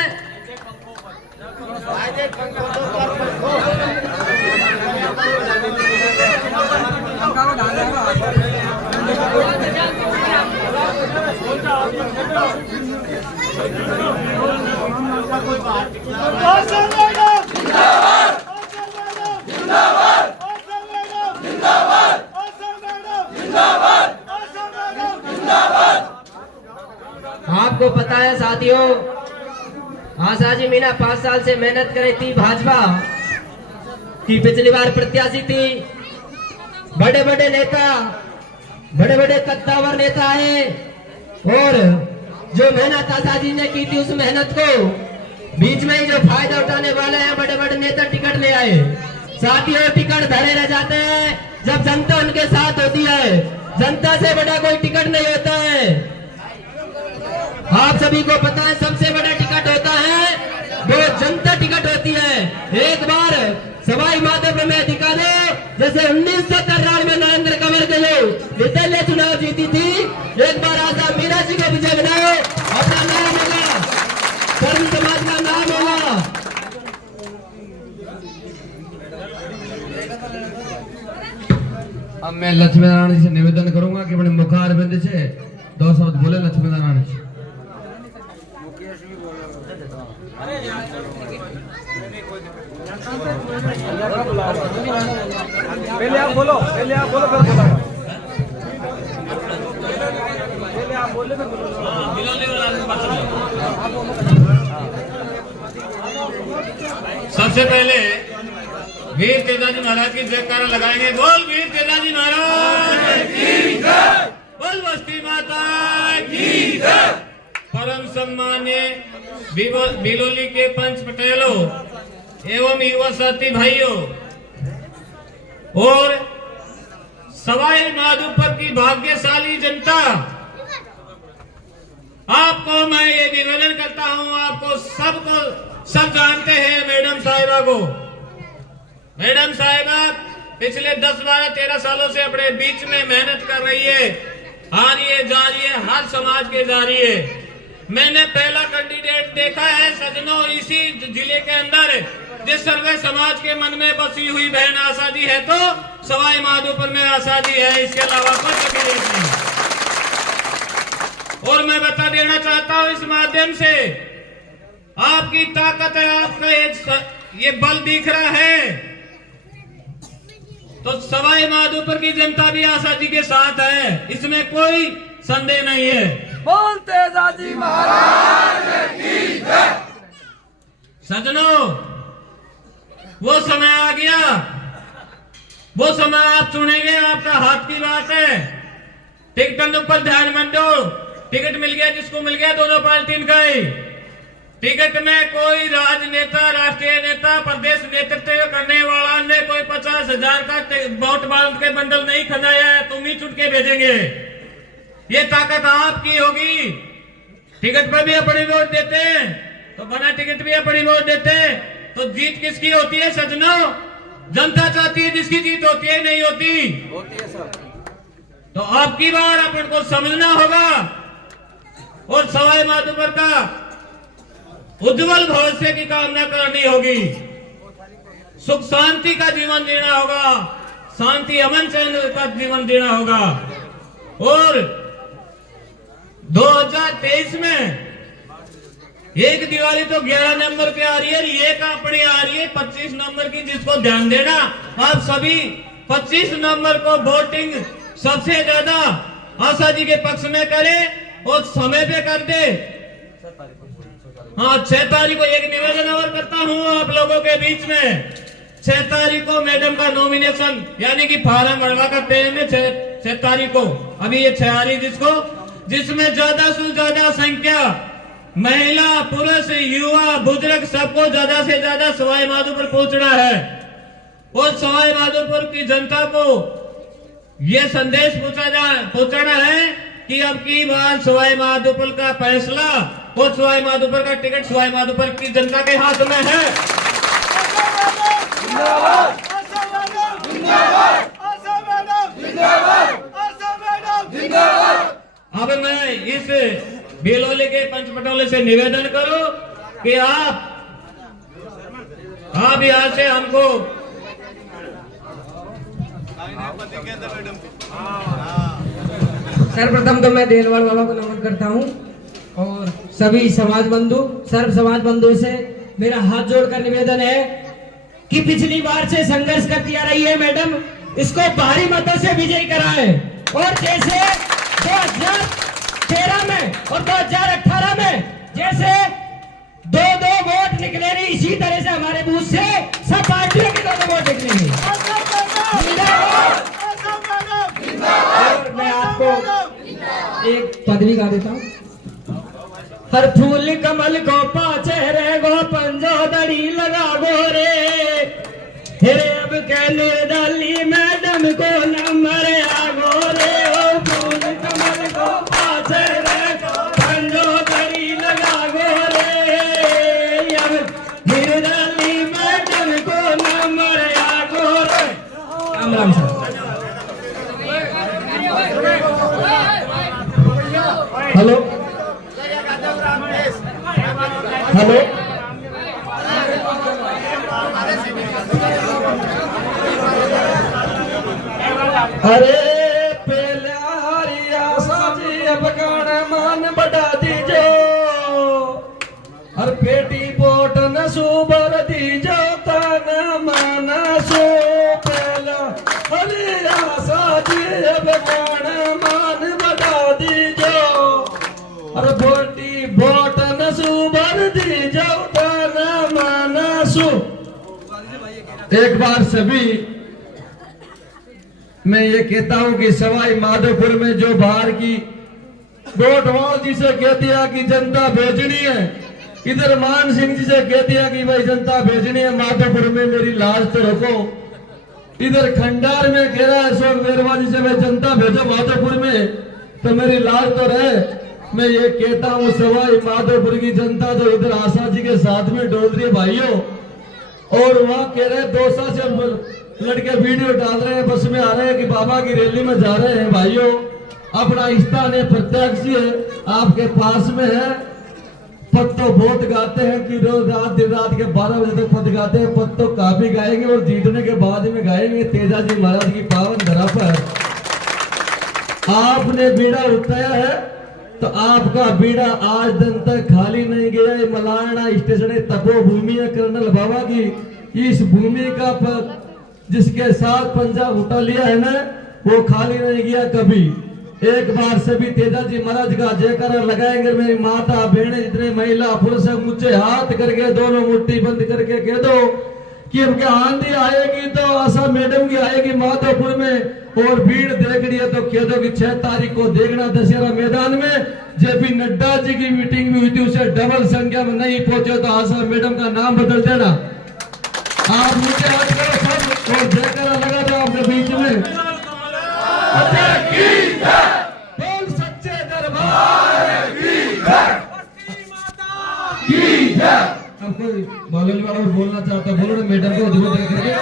आपको पता है साथियों, आशा जी मीना 5 साल से मेहनत कर रही थी, भाजपा की पिछली बार प्रत्याशी थी। बड़े बड़े नेता, बड़े बड़े कद्दावर नेता है और जो मेहनत आशा जी ने की थी उस मेहनत को बीच में ही जो फायदा उठाने वाले हैं बड़े बड़े नेता टिकट ले आए। साथियों टिकट धरे रह जाते हैं। जब जनता उनके साथ होती है। जनता से बड़ा कोई टिकट नहीं होता है। आप सभी को पता है सबसे बड़ा टिकट होता है वो जनता टिकट होती है। एक बार सवाई माधोपुर में दिखा दो, जैसे 1993 में नरेंद्र कंवर के जो निर्दलीय चुनाव जीती थी, एक बार आशा मीरा जी को विजय बनाओ, अपना नाम होगा, धर्म समाज का नाम होगा। अब मैं लक्ष्मी नारायण जी से निवेदन करूंगा कि अपने मुखारबिंद से 2 शब्द बोले लक्ष्मी नारायण जी। पहले आप बोलो फिर बोला पहले आप बोले फिर सबसे पहले वीर तेजाजी महाराज की जयकारा लगाएंगे। बोल वीर तेजाजी महाराज की जय, बोल बस्ती माता की जय। परम सम्मान्य बिलोली के पंच पटेलों एवं युवा साथी भाइयों और सवाई माधोपुर की भाग्यशाली जनता, आपको मैं ये निवेदन करता हूं, आपको सब जानते हैं मैडम साहिबा को। मैडम साहिबा पिछले 10, 12, 13 सालों से अपने बीच में मेहनत कर रही है, आ रही है, जा रही है, हर समाज के जा रही है। मैंने पहला कैंडिडेट देखा है सजनों इसी जिले के अंदर, जिस सर्वे समाज के मन में बसी हुई बहन आशा जी है तो सवाई माधोपुर में आशा जी है, इसके अलावा कोई कैंडिडेट नहीं। और मैं बता देना चाहता हूं इस माध्यम से, आपकी ताकत है, आपका ये बल दिख रहा है, तो सवाई माधोपुर की जनता भी आशा जी के साथ है, इसमें कोई संदेह नहीं है। बोल तेजाजी महाराज की जय। सजनों वो समय आ गया, वो समय आप चुनेंगे, आपका हाथ की बात है। टिकटों पर ध्यान मत दो, टिकट मिल गया जिसको मिल गया, दोनों पार्टी का ही। टिकट में कोई राजनेता, राष्ट्रीय नेता, प्रदेश नेतृत्व करने वाला ने कोई 50,000 का वोट बांध के बंडल नहीं खजाया है, तुम ही चुटके भेजेंगे। ये ताकत आपकी होगी। टिकट पर भी अपनी वोट देते हैं तो बिना टिकट भी अपनी वोट देते हैं, तो जीत किसकी होती है सजनों? जनता चाहती है जिसकी जीत होती है, नहीं होती तो आपकी बार अपन को समझना होगा और सवाई माधोपुर का उज्जवल भविष्य की कामना करनी होगी। सुख शांति का जीवन जीना होगा, शांति अमन चैन का जीवन जीना होगा। और 2023 में एक दिवाली तो 11 नंबर पे आ रही है, ये का अपनी आ रही है 25 नंबर की, जिसको ध्यान देना आप सभी 25 नंबर को वोटिंग सबसे ज्यादा आशा जी के पक्ष में करें और समय पे कर दे। हाँ, 6 तारीख को एक निवेदन और करता हूँ आप लोगों के बीच में। 6 तारीख को मैडम का नॉमिनेशन यानी कि फार्म भरवा करते हैं 6 तारीख को, अभी ये 6 आ रही जिसमें ज्यादा से ज्यादा संख्या महिला, पुरुष, युवा, बुजुर्ग सबको ज्यादा से ज्यादा सवाई माधोपुर पहुंचना है और सवाई माधोपुर की जनता को यह संदेश पहुंचाना है कि अब की बार सवाई माधोपुर का फैसला और सवाई माधोपुर का टिकट सवाई माधोपुर की जनता के हाथ में है। अब मैं इस बिलोली के पंचपटोले से निवेदन करूं कि आप यहाँ से हमको सर्वप्रथम तो मैं देलवाड़ वालों को नमन करता हूं और सभी समाज बंधु, सर्व समाज बंधु से मेरा हाथ जोड़कर निवेदन है कि पिछली बार से संघर्ष करती आ रही है मैडम, इसको भारी मतों से विजयी कराए और जैसे 2013 में और 2018 में जैसे 2-2 वोट निकले रही, इसी तरह से हमारे बूथ से सब पार्टियों के 2-2 वोट निकलेंगे। और मैं आपको एक पदवी गा देता हूँ। हर फूल कमल को चेहरे गो पंजो दड़ी लगा गो रे, हेरे अब के निर्दली मैडम मैडम को नंबर आगो रे ओ फूल कमल को पाछे रे पंजो दरी लगा गो रे अब निर्दली मैडम को नंबर आगो रे। Ram Ram sir. Hello hello अरे पहले हरिया साजी अब गाने मान बढ़ा दीजो और पेटी पोट न सुबर दीजो तन मन सो पहला हरिया साजी अब गाने मान बढ़ा दीजो और बोटी बोट न सुबर दीजो तन मन सो। एक बार सभी मैं ये कहता हूं कि सवाई माधोपुर में जो बाहर की डोटवाल जी से कह दिया कि जनता भेजनी है, इधर मान सिंह जी से कह दिया कि भाई जनता भेजनी है माधोपुर में, मेरी लाज तो रखो। इधर खंडार में कह रहा है अशोक मेहरवा जी से भाई जनता भेजो माधोपुर में, तो मेरी लाज तो रहे। मैं ये कहता हूं सवाई माधोपुर की जनता तो इधर आशा जी के साथ में डोल रही है भाइयों, और वहां कह रहे दोसा से लड़के वीडियो डाल रहे हैं, बस में आ रहे हैं कि बाबा की रैली में जा रहे हैं। भाइयों अपना स्थान है प्रत्यक्ष है आपके पास में है। पद तो बहुत गाते हैं कि रोज रात दिन रात के 12 बजे तक पद गाते हैं, पद तो काफी गाएंगे और जीतने के बाद में गाएंगे। तेजाजी महाराज की पावन धरा पर आपने बीड़ा उठाया है तो आपका बीड़ा आज दिन तक खाली नहीं गया। मलारना स्टेशन है, तपोभूमि है कर्नल बाबा की। इस भूमि का जिसके साथ पंजा उठा लिया है ना वो खाली नहीं गया कभी। एक बार सभी तेजाजी महाराज का जयकारा लगाएंगे। मेरी माता बहने जितने महिला पुरुष है मुझे हाथ करके दोनों मुट्ठी बंद करके कह दो कि अब क्या आंधी आएगी तो आशा मैडम की आएगी माधोपुर में, और भीड़ देख रही है तो कह दो कि 6 तारीख को देखना दशहरा मैदान में। जब भी नड्डा जी की मीटिंग भी हुई थी उसे डबल संख्या में नहीं पहुंचे तो आशा मैडम का नाम बदल देना। आप मुझे हाथ करो सब और जयकारा लगा दो आपके बीच में। बोल सच्चे दरबार की जय। अब कोई बालोली वाला बोलना चाहता है बोलो ना मैडम को धीरे धीरे करके।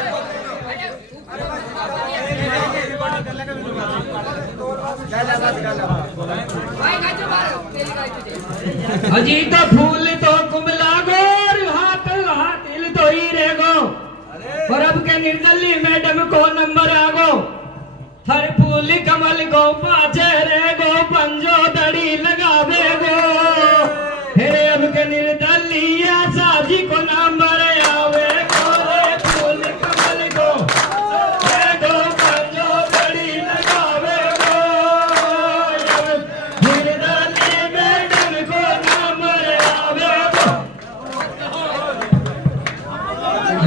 अजी तो फूल तो कुमला गोर हाथ हाथिल तो ही रेगो और अब के निर्दली मैडम को नंबर आगो हर फूल कमल को पाछे रेगो पंजो दड़ी लगावे गो हेरे अब के निर्दली साजी को नंबर आवे गो रे फूल कमल को रेगो पंजो दड़ी लगावे गो निर्दली मैडम को नंबर आवे गो।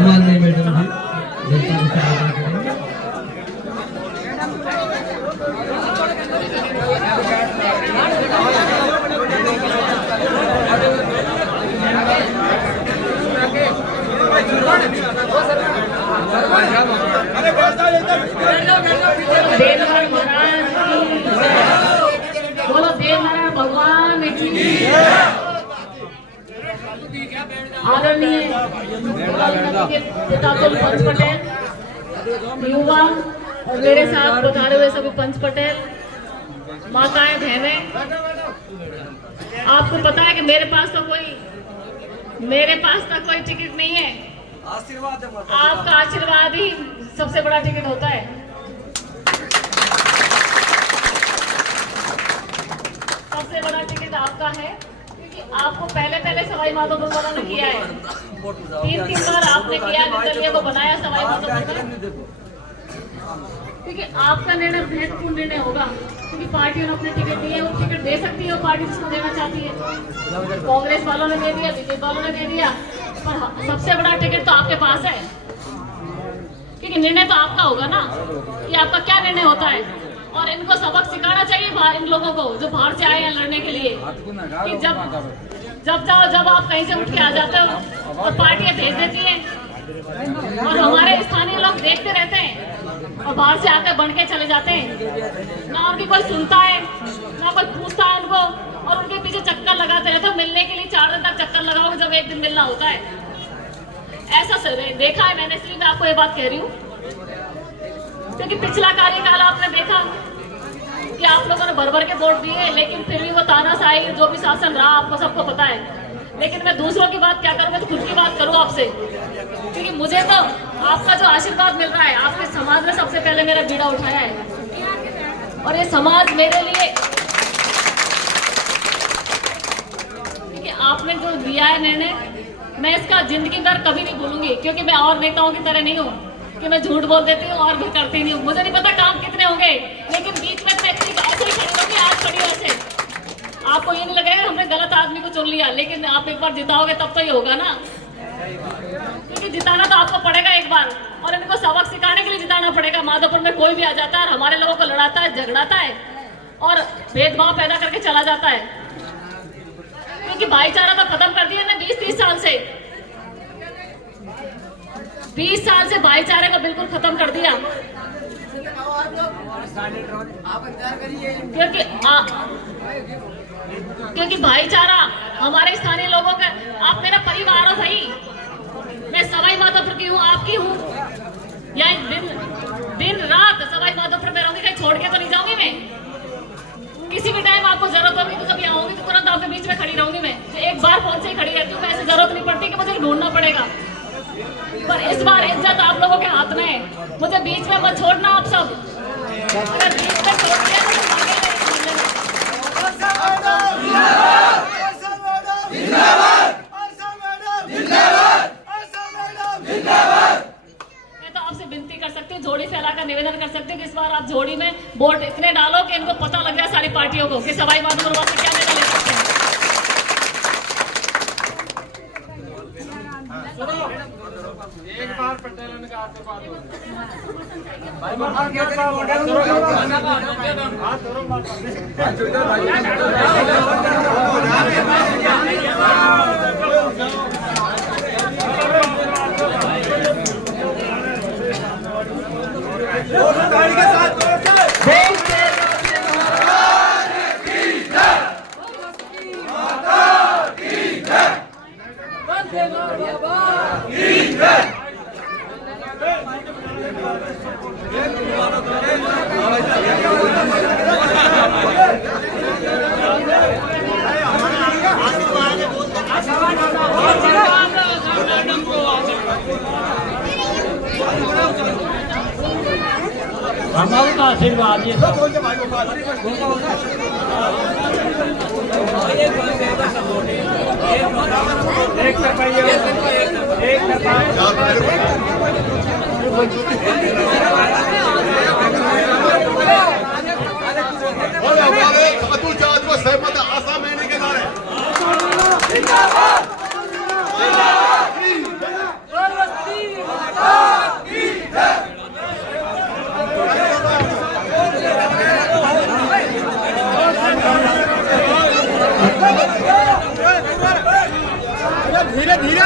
माननीय मैडम जी देवनारायण महाराज बोलो देवनारायण भगवान की आदरणीय पितातुल पंच पटेल युवा और मेरे साथ पधारे हुए सभी पंच पटेल माताएं बहनें, आपको पता है कि मेरे पास तो कोई टिकट नहीं है। आपका आशीर्वाद ही सबसे बड़ा टिकट होता है। सबसे बड़ा टिकट आपका है क्योंकि आपको पहले सवाई माधोपुर वालों ने किया है। 3 बार आपने किया, निर्दलीय को बनाया सवाई माधोपुर में, क्योंकि आपका निर्णय महत्वपूर्ण निर्णय होगा। क्योंकि पार्टियों ने अपने टिकट दिए, वो टिकट दे सकती है वो पार्टी जिसको देना चाहती है। कांग्रेस वालों ने दे दिया, बीजेपी वालों ने दे दिया, पर सबसे बड़ा टिकट तो आपके पास है। क्योंकि निर्णय तो आपका होगा ना कि आपका क्या निर्णय होता है। और इनको सबक सिखाना चाहिए इन लोगों को जो बाहर से आए हैं लड़ने के लिए कि जब आप कहीं से उठ के आ जाते हो तो पार्टियां भेज देती हैं और हमारे स्थानीय लोग देखते रहते हैं और बाहर से आकर बन के चले जाते हैं। ना उनकी कोई सुनता है, ना कोई पूछता है उनको, और उनके पीछे चक्कर लगाते रहते हैं। मिलने के लिए 4 दिन तक चक्कर लगाओगे जब एक दिन मिलना होता है। ऐसा देखा है मैंने, इसलिए मैं आपको ये बात कह रही हूँ। क्योंकि पिछला कार्यकाल आपने देखा कि आप लोगों ने भर के वोट दिए, लेकिन फिर भी वो तानाशाही जो भी शासन रहा आपको सबको पता है। लेकिन मैं दूसरों की बात क्या करूँ, मैं तो खुद की बात करूँ आपसे। क्योंकि मुझे तो आपका जो आशीर्वाद मिल रहा है, आपके समाज ने सबसे पहले मेरा बीड़ा उठाया है। और ये समाज मेरे लिए, क्योंकि आपने जो दिया है निर्णय, मैं इसका जिंदगी भर कभी नहीं भूलूंगी। क्योंकि मैं और नेताओं की तरह नहीं हूँ कि मैं झूठ बोल देती हूँ और भी करती नहीं हूँ। मुझे नहीं पता काम कितने होंगे, लेकिन बीच में मैं इतनी ऐसे ही खड़ी होगी, आज खड़ी ऐसे। आपको ये नहीं लगेगा हमने गलत आदमी को चुन लिया, लेकिन आप एक बार जिताओगे तब तो ये होगा ना। क्योंकि जिताना तो आपको पड़ेगा एक बार, और इनको सबक सिखाने के लिए जिताना पड़ेगा। माधोपुर में कोई भी आ जाता है और हमारे लोगों को लड़ाता है, झगड़ाता है और भेदभाव पैदा करके चला जाता है। क्योंकि भाईचारा तो खत्म कर दिया ना 20-30 साल से। 20 साल से भाईचारे को बिल्कुल खत्म कर दिया। क्योंकि भाईचारा हमारे स्थानीय लोगों का, आप मेरा परिवार हो भाई। मैं सवाई माधोपुर की हूँ, आपकी हूँ। यहाँ दिन रात सवाई माधोपुर में रहूंगी, कहीं छोड़ के तो नहीं जाऊंगी मैं। किसी भी टाइम आपको जरूरत होगी तो जब यहाँ होगी तो तुरंत आपके बीच में खड़ी रहूंगी मैं। तो एक बार फोन से ही खड़ी रहती हूँ, ऐसी जरूरत नहीं पड़ती कि मुझे ढूंढना पड़ेगा। पर इस बार इज्जत आप लोगों के हाथ में है। मुझे बीच में मत छोड़ना आप सब। अगर बीच में छोड़ दिया तो मैं तो आपसे विनती कर सकती हूँ, झोड़ी फैलाकर निवेदन कर सकती हूँ कि इस बार आप झोड़ी में वोट इतने डालो कि इनको पता लग जाए सारी पार्टियों को कि सवाई माधोपुर वाले क्या नेता ले सकते हैं। एक बार पटेल का आशीर्वाद हो। हमारे का आशीर्वाद ये सहमत आशा महीने के बारे धीरे धीरे